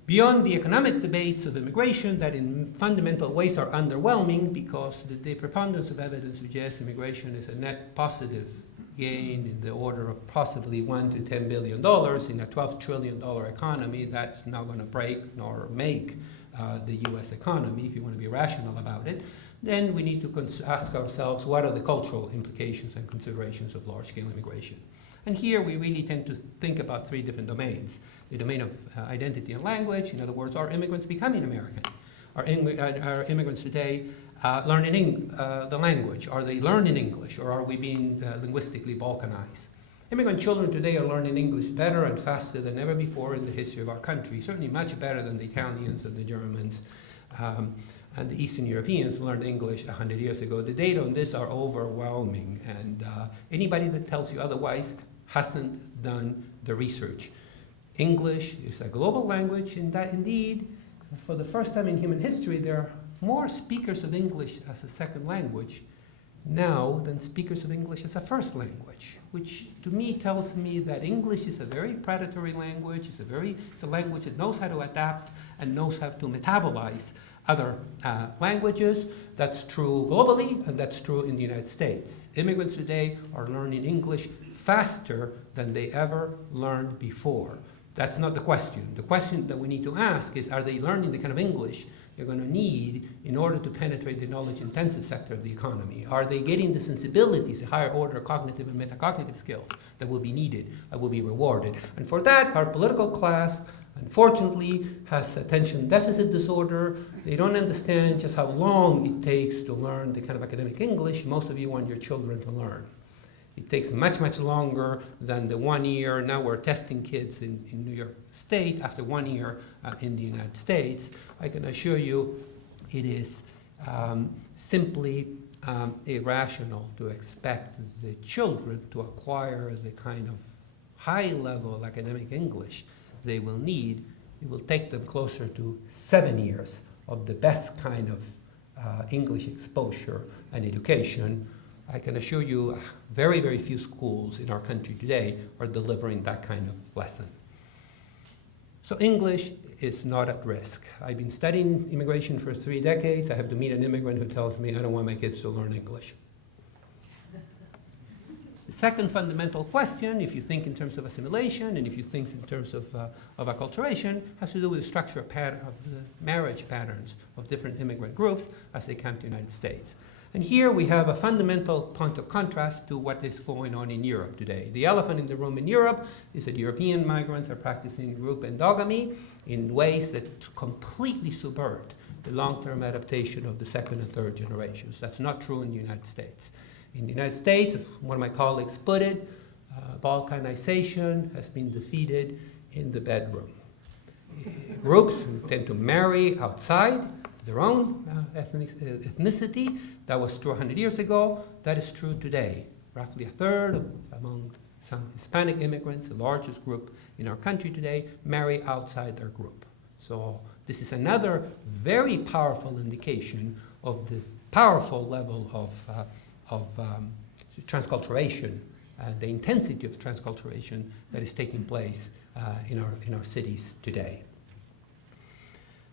Beyond the economic debates of immigration that in fundamental ways are underwhelming because the preponderance of evidence suggests immigration is a net positive gain in the order of possibly $1 to $10 billion in a $12 trillion economy, that's not going to break nor make the US economy, if you want to be rational about it. Then we need to ask ourselves, what are the cultural implications and considerations of large-scale immigration? And here we really tend to think about three different domains. The domain of identity and language, in other words, are immigrants becoming American? Are immigrants today learning the language? Are they learning English, or are we being linguistically balkanized? Immigrant children today are learning English better and faster than ever before in the history of our country, certainly much better than the Italians and the Germans and the Eastern Europeans learned English 100 years ago. The data on this are overwhelming, and anybody that tells you otherwise hasn't done the research. English is a global language, and that indeed, for the first time in human history, there are more speakers of English as a second language now than speakers of English as a first language, which to me tells me that English is a very predatory language. It's a language that knows how to adapt and knows how to metabolize other languages. That's true globally, and that's true in the United States. Immigrants today are learning English faster than they ever learned before. That's not the question. The question that we need to ask is, are they learning the kind of English they're going to need in order to penetrate the knowledge-intensive sector of the economy? Are they getting the sensibilities, the higher order cognitive and metacognitive skills that will be needed, that will be rewarded? And for that, our political class, unfortunately, has attention deficit disorder. They don't understand just how long it takes to learn the kind of academic English most of you want your children to learn. It takes much, much longer than the 1 year. Now we're testing kids in New York State after 1 year in the United States. I can assure you it is simply irrational to expect the children to acquire the kind of high-level academic English they will need. It will take them closer to 7 years of the best kind of English exposure and education. I can assure you very, very few schools in our country today are delivering that kind of lesson. So English is not at risk. I've been studying immigration for 3 decades. I have to meet an immigrant who tells me, I don't want my kids to learn English. The second fundamental question, if you think in terms of assimilation and if you think in terms of acculturation, has to do with the structure of the marriage patterns of different immigrant groups as they come to the United States. And here we have a fundamental point of contrast to what is going on in Europe today. The elephant in the room in Europe is that European migrants are practicing group endogamy in ways that completely subvert the long-term adaptation of the second and third generations. That's not true in the United States. In the United States, as one of my colleagues put it, Balkanization has been defeated in the bedroom. Groups tend to marry outside their own ethnicity. That was true 100 years ago. That is true today. Roughly a third among some Hispanic immigrants, the largest group in our country today, marry outside their group. So this is another very powerful indication of the powerful level of transculturation, the intensity of transculturation that is taking place in our cities today.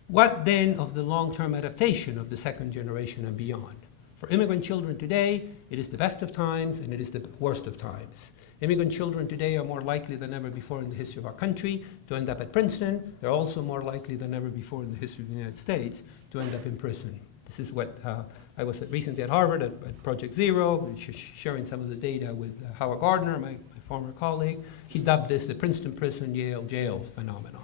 What then of the long-term adaptation of the second generation and beyond? For immigrant children today, it is the best of times and it is the worst of times. Immigrant children today are more likely than ever before in the history of our country to end up at Princeton. They're also more likely than ever before in the history of the United States to end up in prison. This is what I was recently at Harvard at Project Zero, sharing some of the data with Howard Gardner, my former colleague. He dubbed this the Princeton prison, Yale jail phenomenon.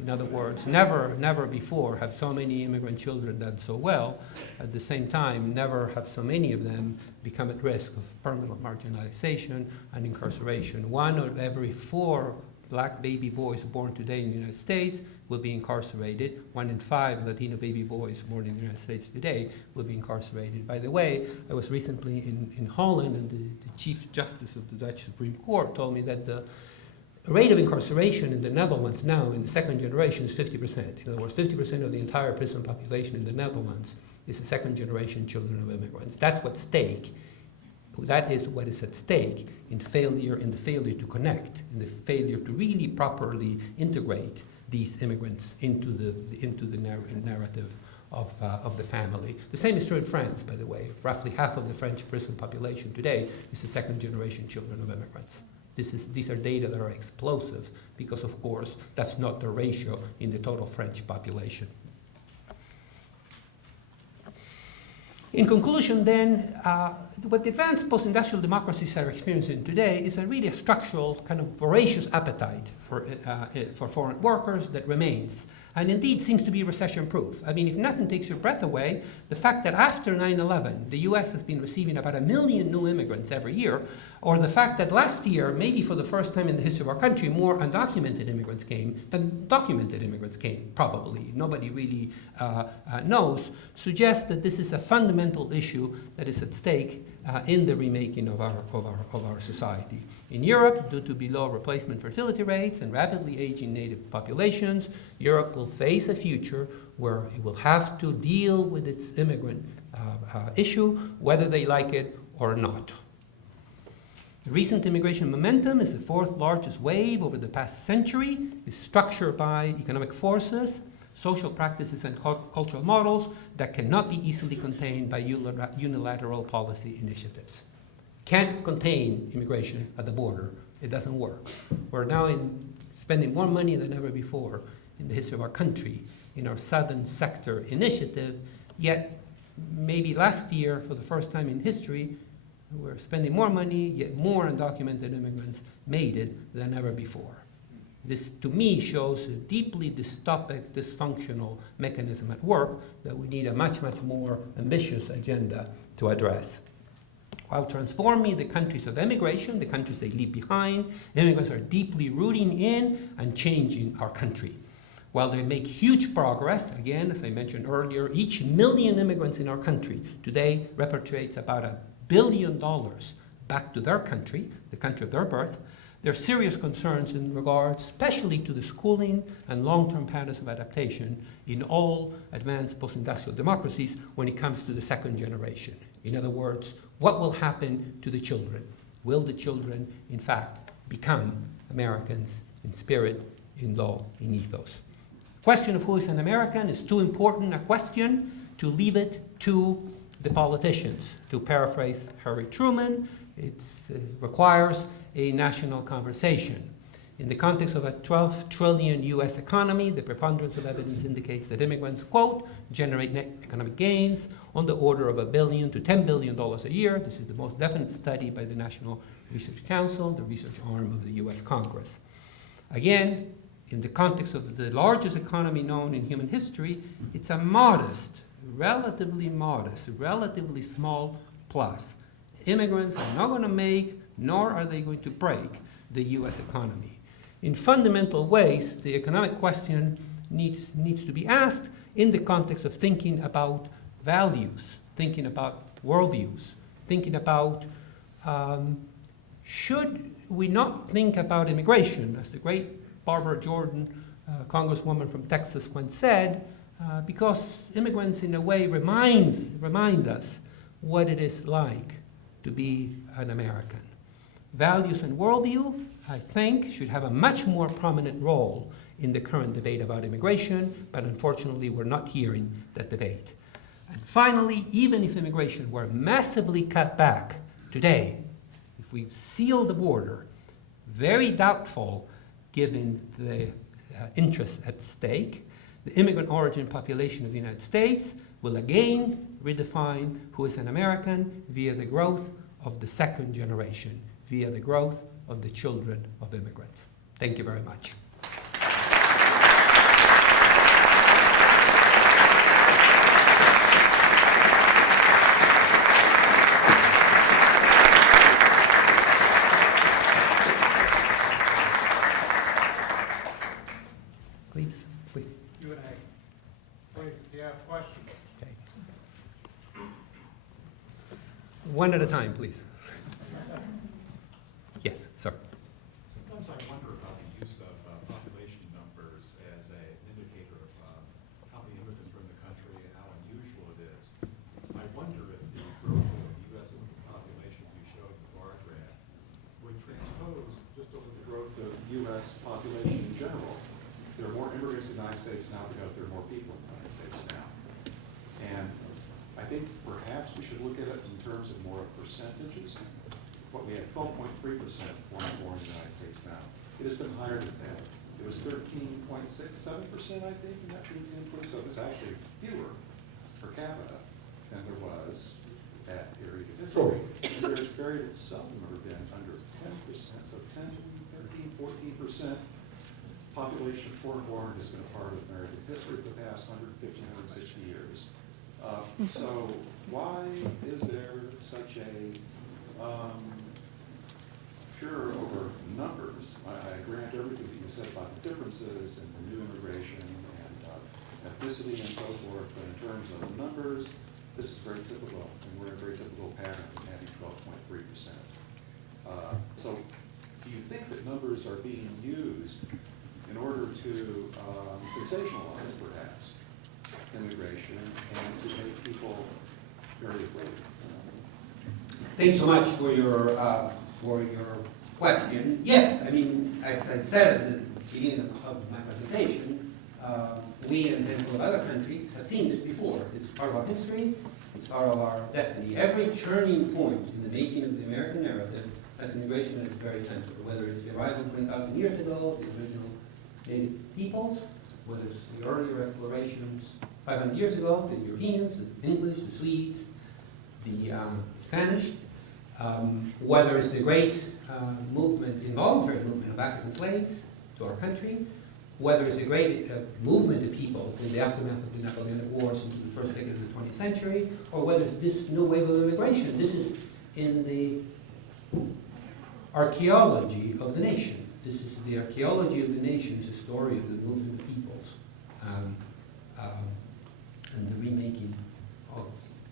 In other words, never before have so many immigrant children done so well. At the same time, never have so many of them become at risk of permanent marginalization and incarceration. 1 of every 4 black baby boys born today in the United States will be incarcerated. 1 in 5 Latino baby boys born in the United States today will be incarcerated. By the way, I was recently in Holland, and the Chief Justice of the Dutch Supreme Court told me that the rate of incarceration in the Netherlands now in the second generation is 50%. In other words, 50% of the entire prison population in the Netherlands is the second generation children of immigrants. That's what's at stake. That is what is at stake in the failure to connect, in the failure to really properly integrate these immigrants into the narrative of the family. The same is true in France, by the way. Roughly half of the French prison population today is the second generation children of immigrants. These are data that are explosive because, of course, that's not the ratio in the total French population. In conclusion, then, what the advanced post-industrial democracies are experiencing today is a structural, kind of voracious appetite for foreign workers that remains, and indeed seems to be recession-proof. I mean, if nothing takes your breath away, the fact that after 9/11, the US has been receiving about 1 million new immigrants every year, or the fact that last year, maybe for the first time in the history of our country, more undocumented immigrants came than documented immigrants came, probably. Nobody really knows, suggests that this is a fundamental issue that is at stake in the remaking of our society. In Europe, due to below replacement fertility rates and rapidly aging native populations, Europe will face a future where it will have to deal with its immigrant issue, whether they like it or not. The recent immigration momentum is the 4th largest wave over the past century. It's structured by economic forces, social practices, and cultural models that cannot be easily contained by unilateral policy initiatives. Can't contain immigration at the border. It doesn't work. We're now spending more money than ever before in the history of our country in our southern sector initiative, yet maybe last year, for the first time in history, we're spending more money, yet more undocumented immigrants made it than ever before. This, to me, shows a deeply dystopic, dysfunctional mechanism at work that we need a much, much more ambitious agenda to address. While transforming the countries of emigration, the countries they leave behind, immigrants are deeply rooting in and changing our country. While they make huge progress, again, as I mentioned earlier, each million immigrants in our country today repatriates about $1 billion back to their country, the country of their birth. There are serious concerns in regards, especially to the schooling and long-term patterns of adaptation in all advanced post-industrial democracies when it comes to the second generation. In other words, what will happen to the children? Will the children, in fact, become Americans in spirit, in law, in ethos? The question of who is an American is too important a question to leave it to the politicians. To paraphrase Harry Truman, it requires a national conversation. In the context of a 12 trillion US economy, the preponderance of evidence indicates that immigrants, quote, generate net economic gains on the order of $1 billion to $10 billion a year. This is the most definite study by the National Research Council, the research arm of the US Congress. Again, in the context of the largest economy known in human history, it's a modest, relatively small plus. Immigrants are not going to make, nor are they going to break, the US economy. In fundamental ways, the economic question needs to be asked in the context of thinking about values, thinking about worldviews, thinking about should we not think about immigration, as the great Barbara Jordan, Congresswoman from Texas, once said, because immigrants in a way remind us what it is like to be an American. Values and worldview, I think, should have a much more prominent role in the current debate about immigration, but unfortunately we're not hearing that debate. And finally, even if immigration were massively cut back today, if we seal the border, very doubtful given the interests at stake, the immigrant origin population of the United States will again redefine who is an American via the growth of the second generation, via the growth of the children of immigrants. Thank you very much. Please, wait. Q&A. Please, if you have questions. Okay. One at a time, please. Yes, sir. Sometimes I wonder about the use of population numbers as an indicator of how many immigrants are in the country and how unusual it is. I wonder if the growth of the U.S. immigrant population you showed in the bar graph would transpose just over the growth of U.S. population in general. There are more immigrants in the United States now because there are more people in the United States now. And I think perhaps we should look at it in terms of more percentages. What we have 12.3% foreign born in the United States now. It has been higher than that. It was 13.67%, I think, in that 2010. So it's actually fewer per capita than there was that period of history. And there's very seldom ever been under 10%. So 10, 13, 14% population of foreign born has been a part of American history for the past 150, 160 years. So why is there such a furor over numbers? I grant everything that you said about the differences in the new immigration and ethnicity and so forth, but in terms of numbers, this is very typical, and we're in a very typical pattern of having 12.3%. So do you think that numbers are being used in order to sensationalize, perhaps, immigration and to make people very afraid? Thanks so much for your question. Yes, I mean, as I said at the beginning of my presentation, we and a handful of other countries have seen this before. It's part of our history. It's part of our destiny. Every turning point in the making of the American narrative has immigration that is very central, whether it's the arrival 20,000 years ago, the original native peoples, whether it's the earlier explorations 500 years ago, the Europeans, the English, the Swedes, the Spanish, whether it's the great involuntary movement of African slaves to our country, whether it's a great movement of people in the aftermath of the Napoleonic Wars into the first decade of the 20th century, or whether it's this new wave of immigration. This is in the archaeology of the nation. This is the archaeology of the nations, the story of the movement of peoples, and the remaking of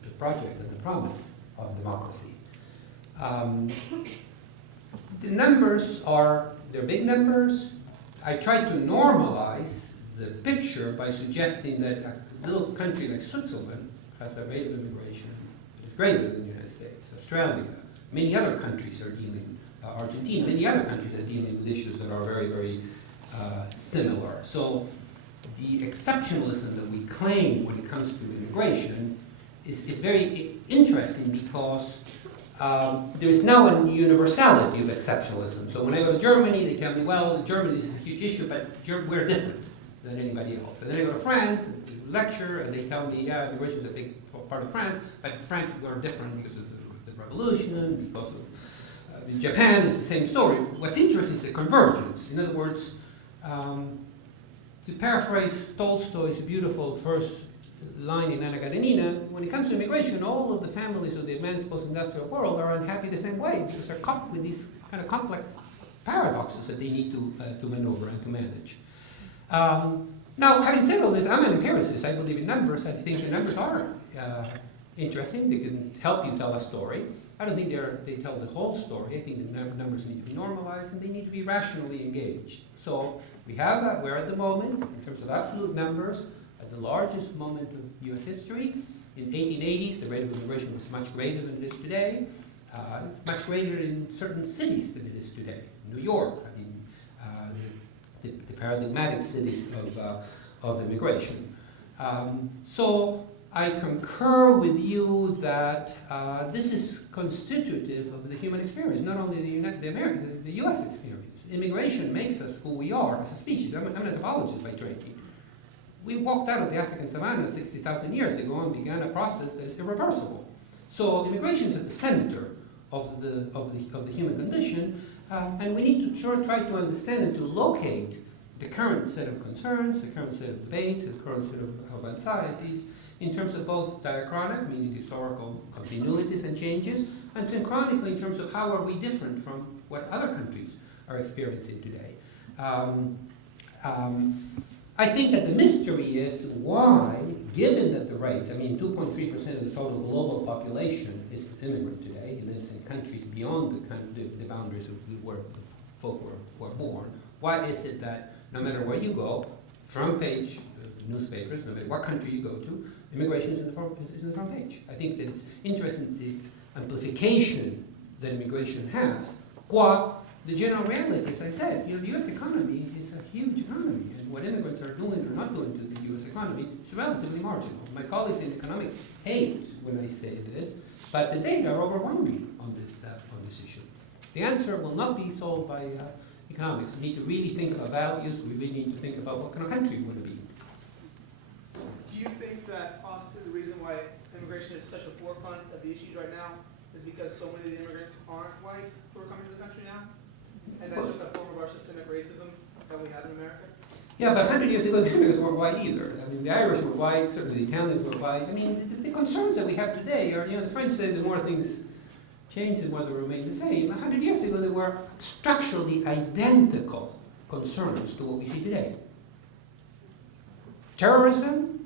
the project and the promise of democracy. The numbers they're big numbers. I tried to normalize the picture by suggesting that a little country like Switzerland has a rate of immigration that is greater than the United States. Australia, many other countries are dealing, Argentina, many other countries are dealing with issues that are very, very similar. So the exceptionalism that we claim when it comes to immigration is very interesting because there is now a universality of exceptionalism. So when I go to Germany, they tell me, well, Germany is a huge issue, but we're different than anybody else. And then I go to France, and lecture, and they tell me, yeah, immigration is a big part of France, but France we're different because of the revolution, because of in Japan, it's the same story. What's interesting is the convergence. In other words, to paraphrase Tolstoy's beautiful first line in Anna Karenina, when it comes to immigration, all of the families of the advanced post-industrial world are unhappy the same way because they're caught with these kind of complex paradoxes that they need to maneuver and to manage. Now, having said all this, I'm an empiricist. I believe in numbers. I think the numbers are interesting. They can help you tell a story. I don't think they tell the whole story. I think the numbers need to be normalized and they need to be rationally engaged. So we're at the moment, in terms of absolute numbers, at the largest moment of US history. In the 1880s, the rate of immigration was much greater than it is today. It's much greater in certain cities than it is today. New York, I mean, the paradigmatic cities of immigration. So I concur with you that this is constitutive of the human experience, not only the US experience. Immigration makes us who we are as a species. I'm an anthropologist by training. We walked out of the African savannah 60,000 years ago and began a process that is irreversible. So immigration is at the center of the human condition, and we need to try to understand and to locate the current set of concerns, the current set of debates, the current set of anxieties, in terms of both diachronic, meaning historical continuities and changes, and synchronically in terms of how are we different from what other countries are experiencing today. I think that the mystery is why, given that the rates, 2.3% of the total global population is immigrant today, it lives in countries beyond the boundaries of where the folk were born, why is it that no matter where you go, front page newspapers, no matter what country you go to, immigration is in the front page. I think that it's interesting the amplification that immigration has, qua the general reality, as I said, the U.S. economy is a huge economy, and what immigrants are doing or not doing to the U.S. economy is relatively marginal. My colleagues in economics hate when I say this, but the data are overwhelming on this issue. The answer will not be solved by economics. We need to really think about values. We really need to think about what kind of country we want to be. Do you think that possibly the reason why immigration is such a forefront of the issues right now is because so many of the immigrants aren't white who are coming to the country now? And that's just a form of our systemic racism that we have in America? Yeah, but 100 years ago, the immigrants weren't white either. The Irish were white, certainly the Italians were white. The concerns that we have today are, the French say the more things change, the more they remain the same. 100 years ago, there were structurally identical concerns to what we see today. Terrorism,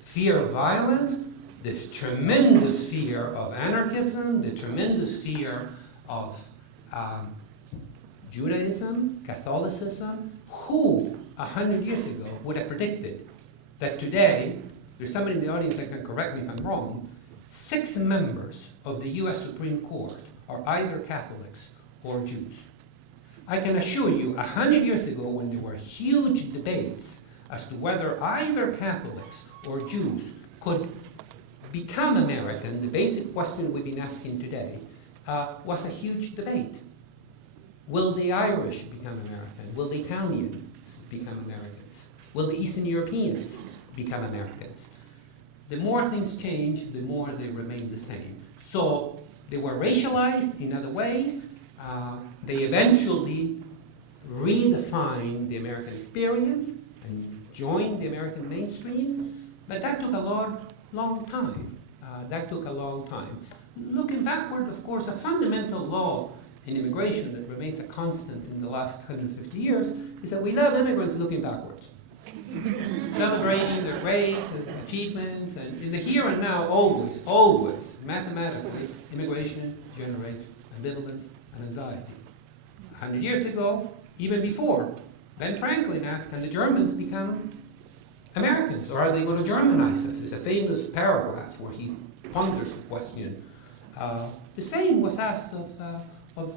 fear of violence, this tremendous fear of anarchism, the tremendous fear of Judaism, Catholicism. Who 100 years ago would have predicted that today, there's somebody in the audience that can correct me if I'm wrong, 6 members of the US Supreme Court are either Catholics or Jews. I can assure you, 100 years ago, when there were huge debates as to whether either Catholics or Jews could become Americans, the basic question we've been asking today was a huge debate. Will the Irish become American? Will the Italians become Americans? Will the Eastern Europeans become Americans? The more things change, the more they remain the same. So they were racialized in other ways. They eventually redefined the American experience and joined the American mainstream, but that took a long time. Looking backward, of course, a fundamental law in immigration that remains a constant in the last 150 years, is that we love immigrants looking backwards. Celebrating their great achievements, and in the here and now, always, mathematically, immigration generates ambivalence and anxiety. 100 years ago, even before, Ben Franklin asked, can the Germans become Americans, or are they going to Germanize us? It's a famous paragraph where he ponders the question. The same was asked of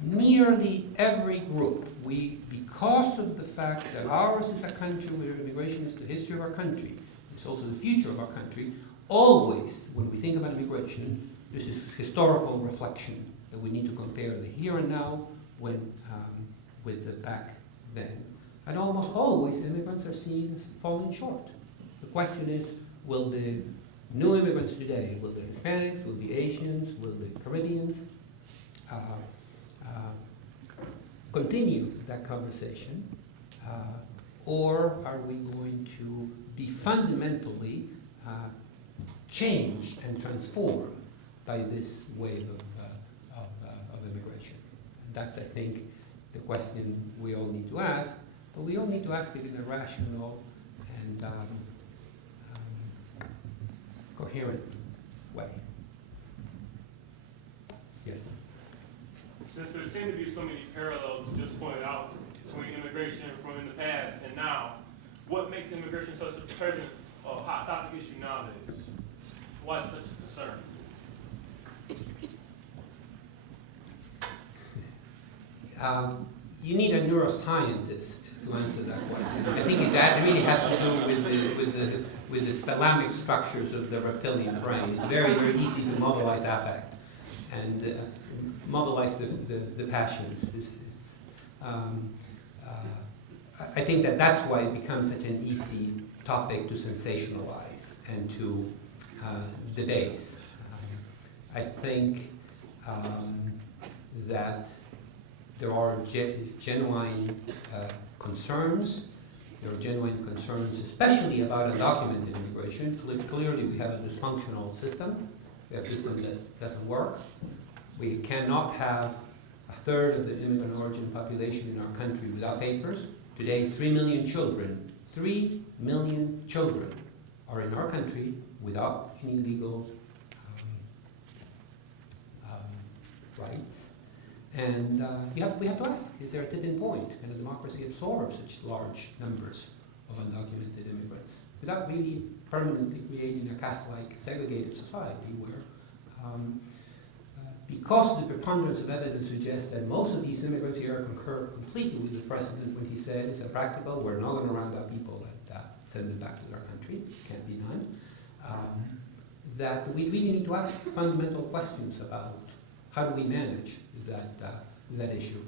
nearly every group. Because of the fact that ours is a country where immigration is the history of our country, it's also the future of our country, always, when we think about immigration, there's this historical reflection that we need to compare the here and now with the back then. And almost always immigrants are seen as falling short. The question is, will the new immigrants today, will the Hispanics, will the Asians, will the Caribbeans continue that conversation? Or are we going to be fundamentally changed and transformed by this wave of immigration? And that's, I think, the question we all need to ask, but we all need to ask it in a rational and coherent way. Yes? Since there seem to be so many parallels you just pointed out between immigration from in the past and now, what makes immigration such a present hot topic issue nowadays? Why is it such a concern? You need a neuroscientist to answer that question. I think that really has to do with the thalamic structures of the reptilian brain. It's very, very easy to mobilize affect and mobilize the passions. I think that's why it becomes such an easy topic to sensationalize and to debase. I think that there are genuine concerns. There are genuine concerns, especially about undocumented immigration. Clearly, we have a dysfunctional system. We have a system that doesn't work. We cannot have a third of the immigrant origin population in our country without papers. Today, 3 million children are in our country without any legal rights. And we have to ask, is there a tipping point? Can a democracy absorb such large numbers of undocumented immigrants without really permanently creating a caste-like segregated society where, because the preponderance of evidence suggests that most of these immigrants here concur completely with the president when he said it's impractical, we're not going to round up people and send them back to their country, can't be done, that we really need to ask fundamental questions about how do we manage that issue.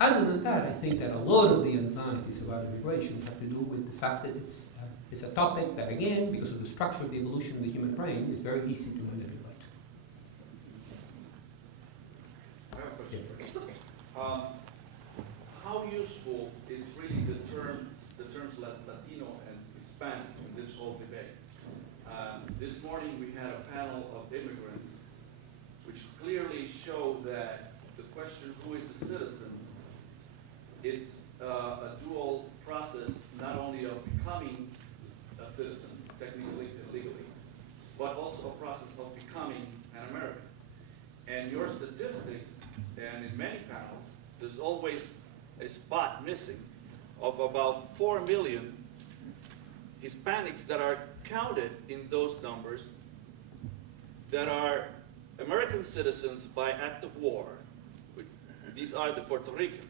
Other than that, I think that a lot of the anxieties about immigration have to do with the fact that it's a topic that, again, because of the structure of the evolution of the human brain, is very easy to manipulate. I have a question. How useful is really the terms Latino and Hispanic in this whole debate? This morning we had a panel of immigrants which clearly show that the question, who is a citizen, it's a dual process, not only of becoming a citizen, technically and legally, but also a process of becoming an American. And your statistics, and in many panels, there's always a spot missing of about 4 million Hispanics that are counted in those numbers that are American citizens by act of war. These are the Puerto Ricans.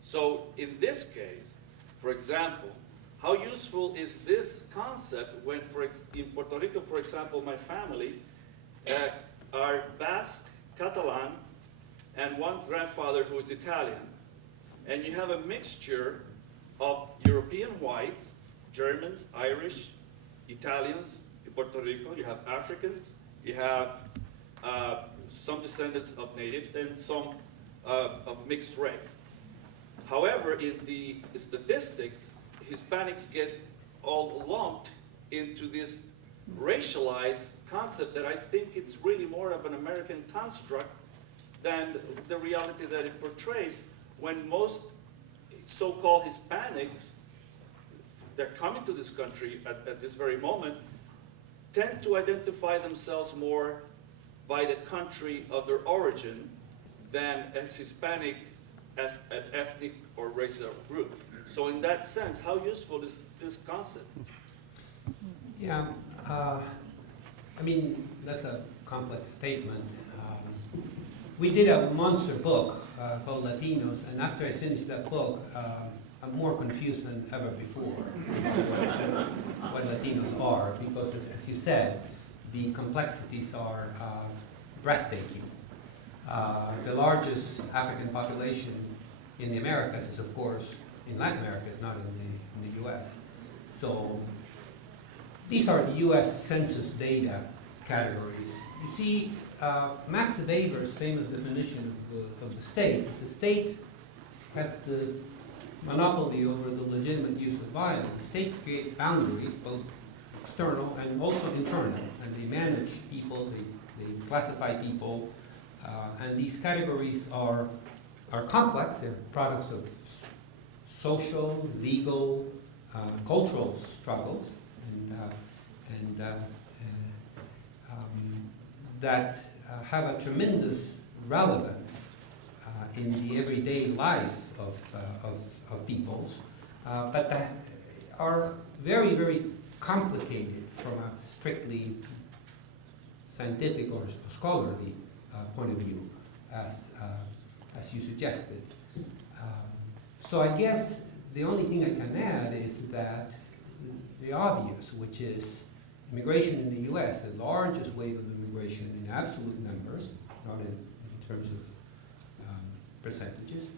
So in this case, for example, how useful is this concept when, in Puerto Rico, for example, my family are Basque, Catalan, and one grandfather who is Italian. And you have a mixture of European whites, Germans, Irish, Italians in Puerto Rico. You have Africans, you have some descendants of natives, and some of mixed race. However, in the statistics, Hispanics get all lumped into this racialized concept that I think it's really more of an American construct than the reality that it portrays when most so-called Hispanics that are coming to this country at this very moment tend to identify themselves more by the country of their origin than as Hispanic as an ethnic or racial group. So in that sense, how useful is this concept? Yeah, I mean, that's a complex statement. We did a monster book called Latinos, and after I finished that book, I'm more confused than ever before what Latinos are, because as you said, the complexities are breathtaking. The largest African population in the Americas is, of course, in Latin America, it's not in the US. So these are US Census data categories. You see, Max Weber's famous definition of the state is the state has the monopoly over the legitimate use of violence. States create boundaries, both external and also internal, and they manage people, they classify people, and these categories are complex. They're products of social, legal, cultural struggles, and that have a tremendous relevance in the everyday life of peoples, but that are very, very complicated from a strictly scientific or scholarly point of view, as you suggested. So I guess the only thing I can add is that the obvious, which is immigration in the US, the largest wave of immigration in absolute numbers, not in terms of percentages,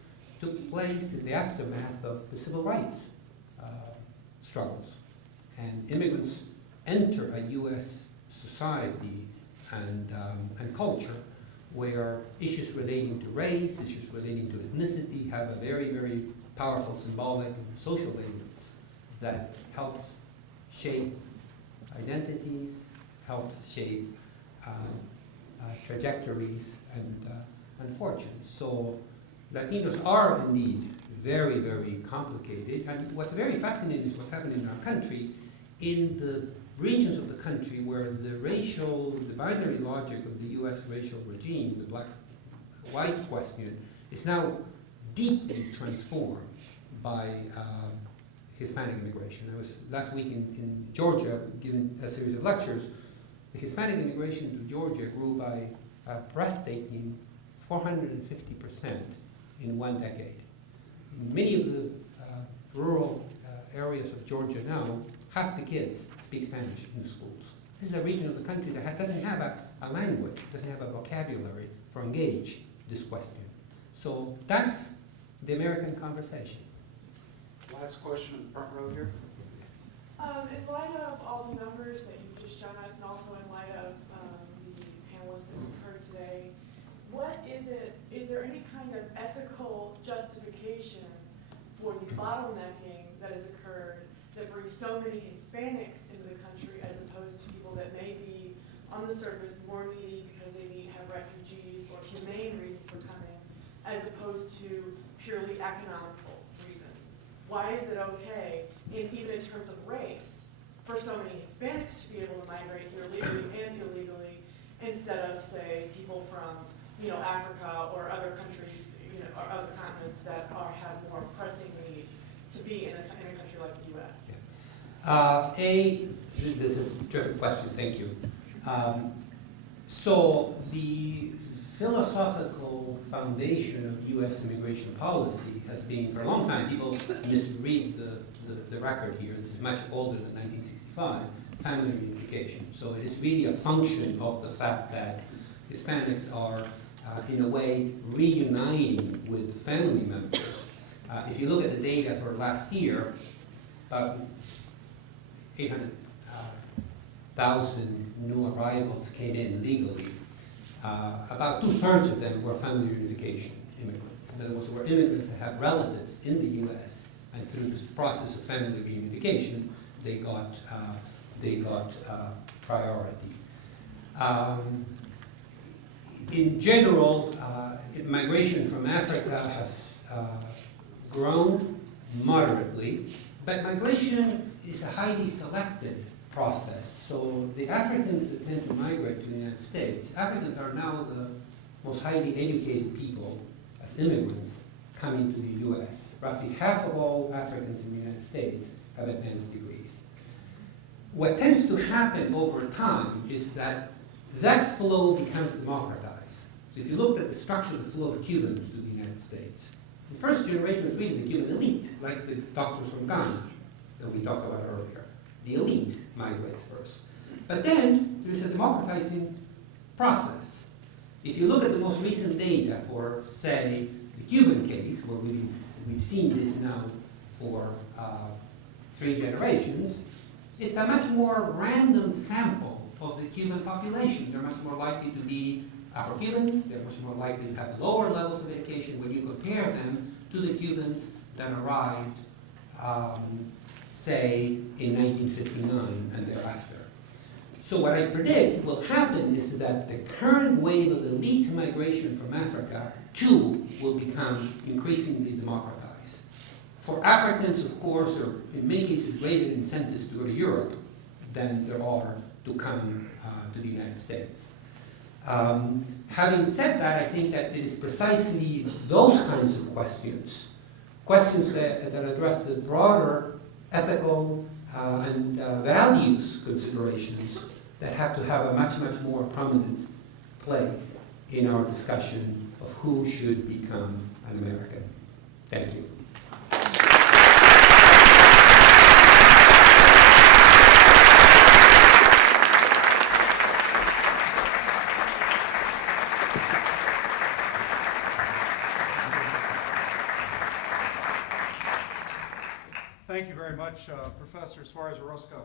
took place in the aftermath of the civil rights struggles. And immigrants enter a US society and culture where issues relating to race, issues relating to ethnicity have a very, very powerful symbolic and social valence that helps shape identities, helps shape trajectories and fortunes. So Latinos are indeed very, very complicated. And what's very fascinating is what's happening in our country, in the regions of the country where the binary logic of the US racial regime, the black-white question, is now deeply transformed by Hispanic immigration. I was last week in Georgia giving a series of lectures. The Hispanic immigration to Georgia grew by a breathtaking 450% in one decade. Many of the rural areas of Georgia now, half the kids speak Spanish in the schools. This is a region of the country that doesn't have a language, doesn't have a vocabulary for engage this question. So that's the American conversation. Last question in the front row here. In light of all the numbers that you've just shown us, and also in light of the panelists that we've heard today, is there any kind of ethical justification for the bottlenecking that has occurred that brings so many Hispanics into the country as opposed to people that may be on the surface more needy because they have refugees or humane reasons for coming, as opposed to purely economical reasons? Why is it okay, even in terms of race, for so many Hispanics to be able to migrate here legally and illegally, instead of, say, people from Africa or other countries, or other continents that have more pressing needs to be in a country like the U.S.? This is a terrific question, thank you. So the philosophical foundation of U.S. immigration policy has been, for a long time, people misread the record here. This is much older than 1965, family reunification. So it is really a function of the fact that Hispanics are, in a way, reuniting with family members. If you look at the data for last year, about 800,000 new arrivals came in legally. About 2/3 of them were family reunification immigrants. In other words, were immigrants that have relatives in the U.S. and through this process of family reunification, they got priority. in general, migration from Africa has grown moderately, but migration is a highly selected process. So the Africans that tend to migrate to the United States, Africans are now the most highly educated people as immigrants coming to the US. Roughly half of all Africans in the United States have advanced degrees. What tends to happen over time is that that flow becomes democratized. So if you looked at the structure of the flow of Cubans to the United States, the first generation was really the Cuban elite, like the doctors from Ghana that we talked about earlier. The elite migrates first. But then there is a democratizing process. If you look at the most recent data for, say, the Cuban case, where we've seen this now for 3 generations, it's a much more random sample of the Cuban population. They're much more likely to be Afro-Cubans, they're much more likely to have lower levels of education when you compare them to the Cubans that arrived, say, in 1959 and thereafter. So what I predict will happen is that the current wave of elite migration from Africa, too, will become increasingly democratized. For Africans, of course, there are in many cases greater incentives to go to Europe than there are to come to the United States. Having said that, I think that it is precisely those kinds of questions that address the broader ethical and values considerations that have to have a much, much more prominent place in our discussion of who should become an American. Thank you. Thank you very much, Professor Suarez-Orozco.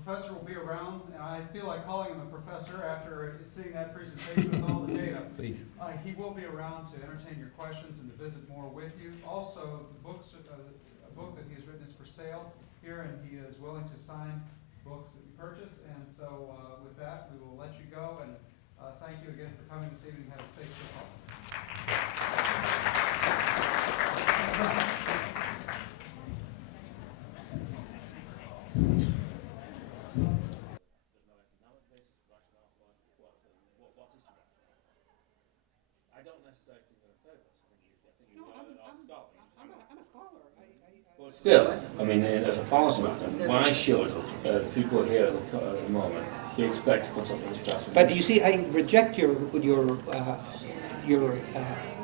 Professor will be around, and I feel like calling him a professor after seeing that presentation with all the data. Please. He will be around to entertain your questions and to visit more with you. Also, a book that he has written is for sale here, and he is willing to sign books that you purchase. And so with that, we will let you go, and thank you again for coming this evening. Have a safe trip home. I don't necessarily think they're a therapist. I think you're I'm a scholar. But still, I mean, as a policy matter, why should people here at the moment be expected to put something into draft? But you see, I reject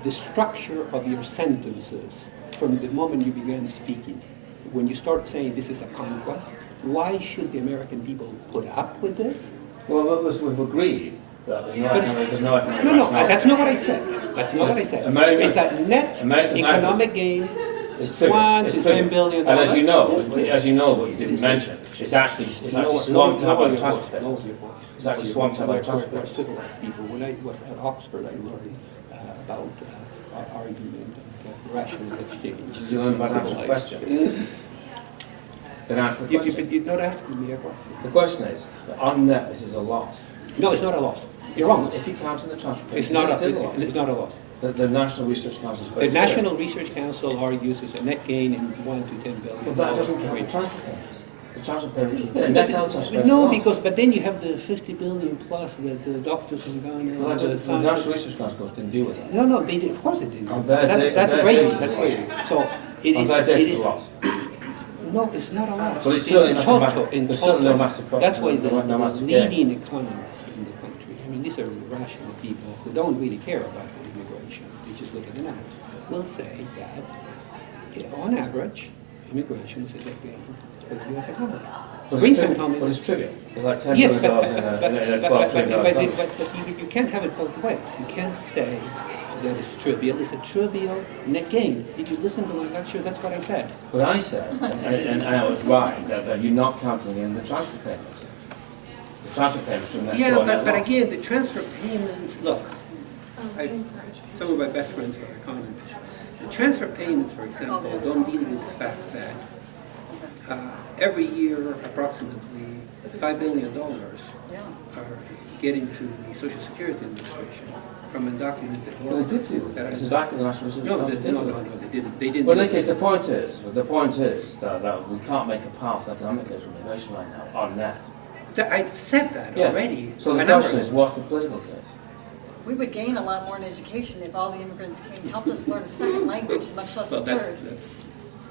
the structure of your sentences from the moment you began speaking. When you start saying this is a conquest, why should the American people put up with this? Well, we've agreed that there's no economic No, that's not what I said. That's not what I said. It's a net economic gain. It's trivial. $1 to $10 billion. And as you know, what you didn't mention, it's actually swamped up by the transport bill. It's actually swamped up by the transport bill. Civilized people. When I was at Oxford, I learned about argument and rational exchange. Did you learn about answering the question? Then answer the question. But you're not asking me a question. The question is, on net, this is a loss. No, it's not a loss. You're wrong. If you count in the transport bill, It's not it is a loss. It's not a loss. The National Research Council. The National Research Council argues it's a net gain in $1 to $10 billion. But that doesn't count the transfer payments. The transfer payments, the net transfer payments. No, but then you have the 50 billion plus that the doctors in Ghana. Well, the National Research Council didn't deal with that. No, they did. Of course they did. On their That's their great. data. That's great. So it is. It's a loss. No, it's not a loss. But it's certainly not a massive. In There's certainly no massive profit. That's why the no massive gain. leading economists in the country. I mean, these are rational people who don't really care about immigration. They just look at the numbers. Will say that, on average, immigration is a net gain for the U.S. economy. But it's trivial. It's like $10 Yes, billion in a $12 trillion. but you can't have it both ways. You can't say that it's trivial. It's a trivial net gain. Did you listen to my lecture? That's what I said. But I said, and I was right, that you're not counting in the transfer payments. The transfer payments from that. Yeah, but again, the transfer payments, look, some of my best friends are economists. The transfer payments, for example, don't deal with the fact that every year approximately $5 billion are get into the Social Security Administration from undocumented Well, they did do that that. are- It's exactly the National Research No, Council they, did no, do no, that. no, they didn't. They didn't. Well, do Nick, it. the point is that we can't make a path economically from immigration right now on that. I've said that Yeah. already. So the a number question of is, what's the political case? We would gain a lot more in education if all the immigrants came, helped us learn a second language, much less Well, a that's, third. that's,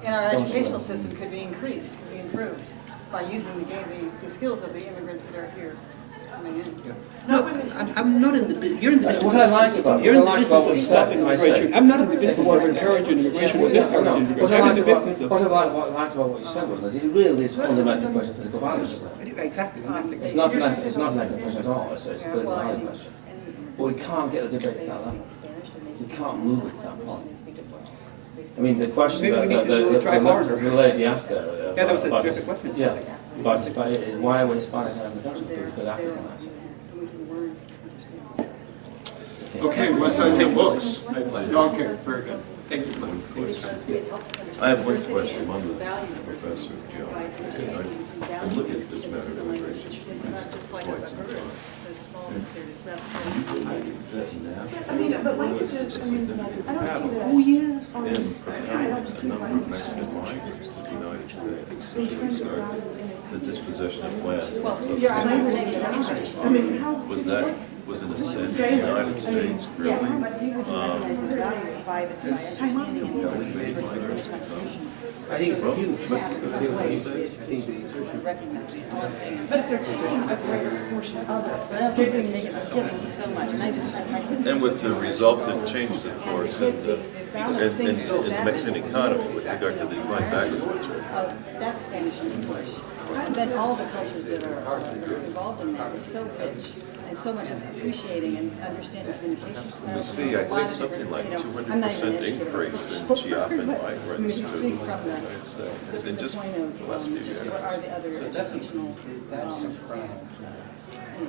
And our Don't do educational that. system could be increased, could be improved by using the skills of the immigrants that are here coming in. no, I'm not in the, you're in the That's business. what I like about You're in what I the like about business what of you stopping said. immigration. I'm not in the business of encouraging immigration or discouraging immigration. I'm in the business of. What I liked about what you said was that it really is fundamental question of political values. Exactly. It's not an ethical question at all, it's a Yeah, political well, value and- question. and But we can't get a debate at that level. We can't move it to that point. I mean, the question Maybe we that need to try harder. the lady asked there. Yeah, that was a about terrific question. Yeah, but why are we Hispanics out of the country? Because we could African accent. We can learn, understand. Okay, what's on your books? Okay, very good. Thank you. I have one question, one with Professor Joe. I'm looking at this matter of immigration. Just like a bird, those small mistakes. I mean, but languages, I mean, I don't see that. Oh, yes. on And this- I don't see a number of like, Mexican migrants to the United States. they So turn we started around the dispossession of land. Well, So yeah, I'm not saying that. I mean, how? was that, was in a sense, the United States really? But we would recognize the value by understanding and migrants to come. I think it's huge. recognize it. All I'm saying is. But if they're taking a greater portion of it, But I don't think they're taking, giving so much, and I just, my kids. And with the resultant changes, of course, in the Mexican economy with regard to the decline of agriculture. That's Spanish and English. And then all the cultures that are involved in that is so rich and so much appreciating and understanding communication We styles. see, I think, something like 200% increase in Chiapan migrants to the United States in just the last few years. What are the other educational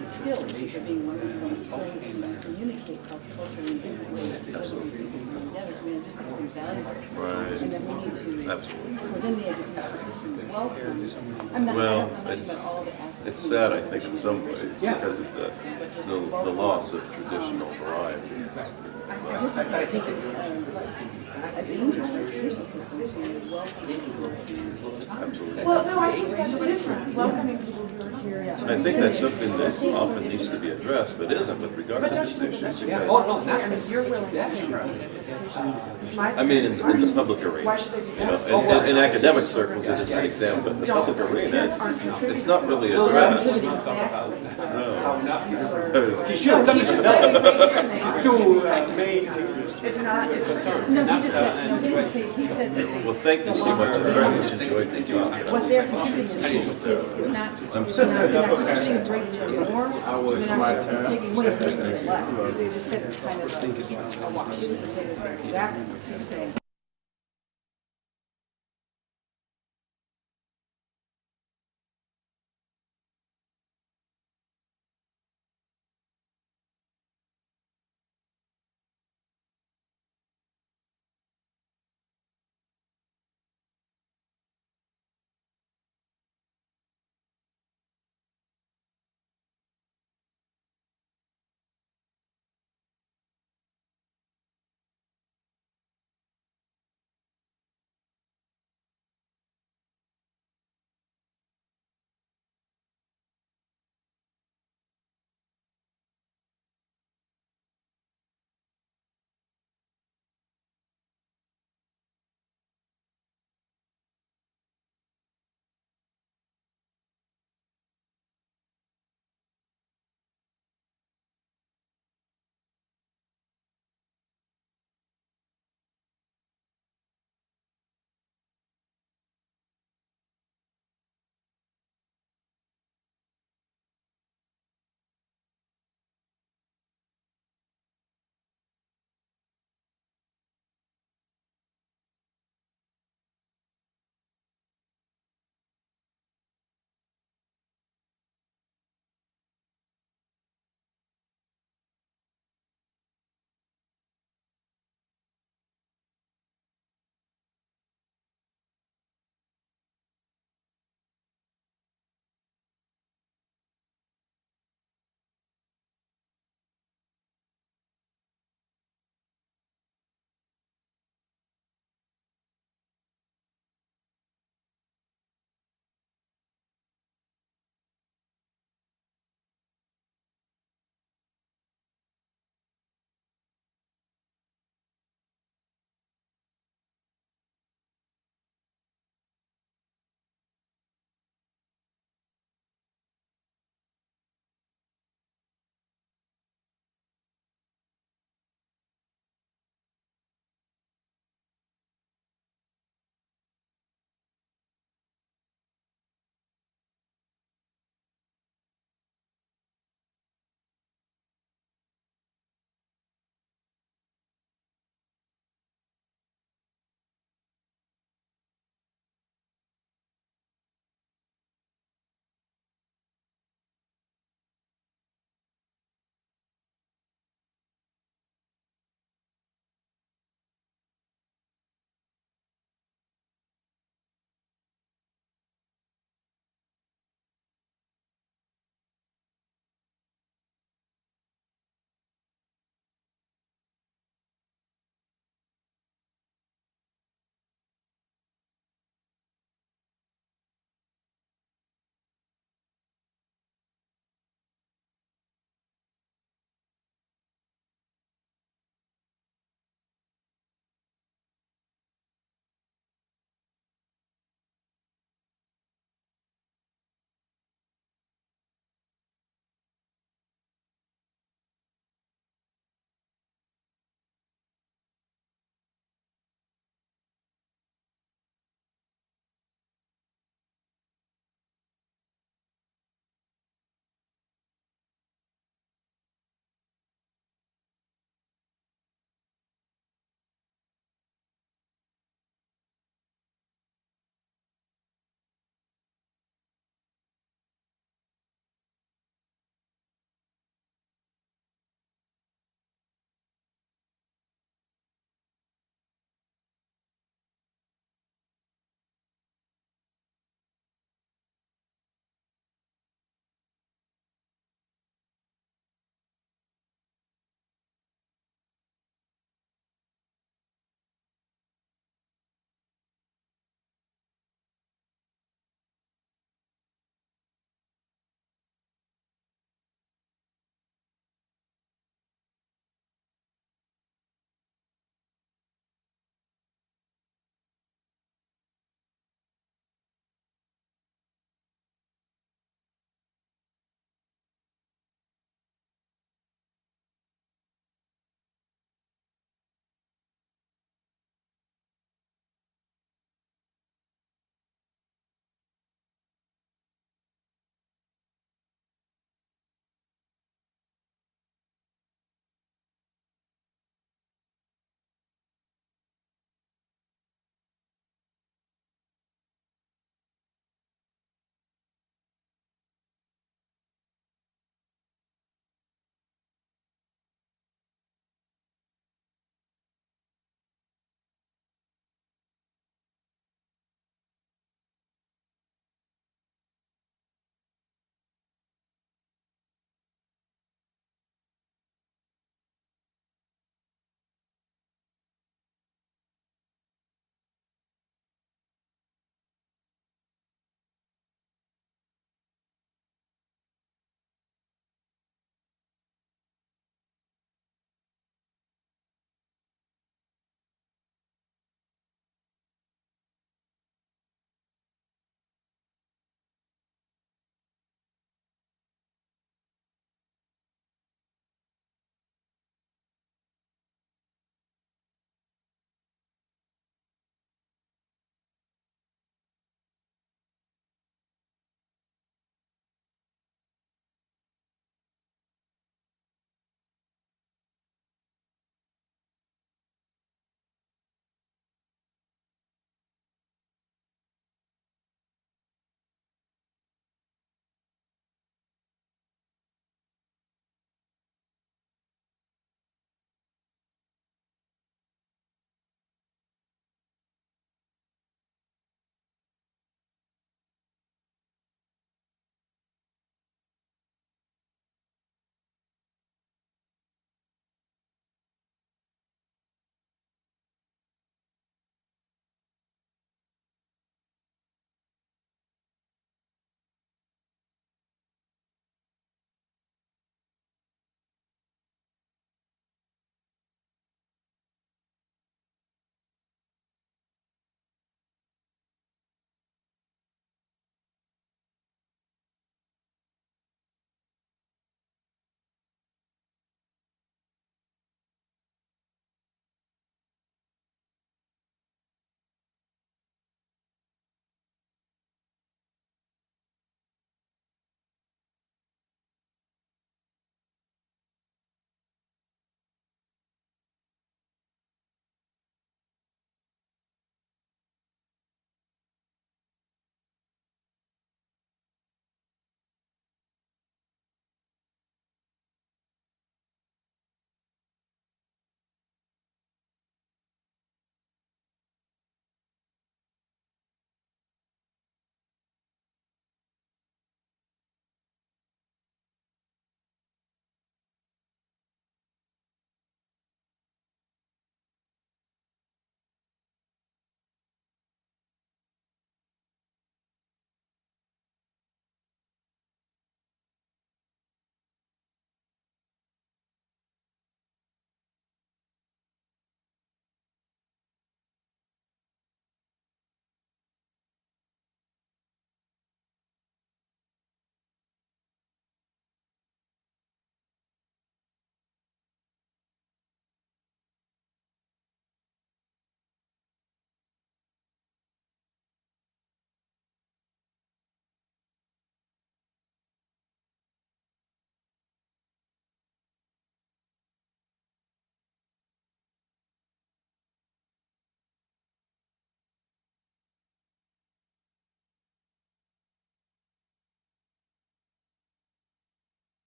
skills which are being learned from learning to communicate cross-culturally in different ways because of these people coming together? I mean, I just think it's invaluable. Right. And that we need to, Absolutely. within the educational system, welcome. I'm not Well, talking about all the aspects. it's sad, I think, in some ways, because of the loss of traditional varieties. I just think it's an educational system to welcome people to. Absolutely. well, no, I think that's different, welcoming people who are here. And I think that's something that often needs to be addressed, but isn't with regard to this issue. Yeah, Because, oh, no, I not mean, you're willing to pay for education. I mean, in the public arena, Why should they be you know, forced? in academic circles, it is an example, but in the public arena, it's not really addressed. No. He should, somebody should He's too amazing. It's not, it's. No, he just said, no, he didn't say, he said that Well, thank you so much, I very much enjoyed the job. what they're contributing is not, they're not pushing a break to more, they're not taking one and bringing it less. They just said it's kind of a wash. He doesn't say that they're exactly, he was saying.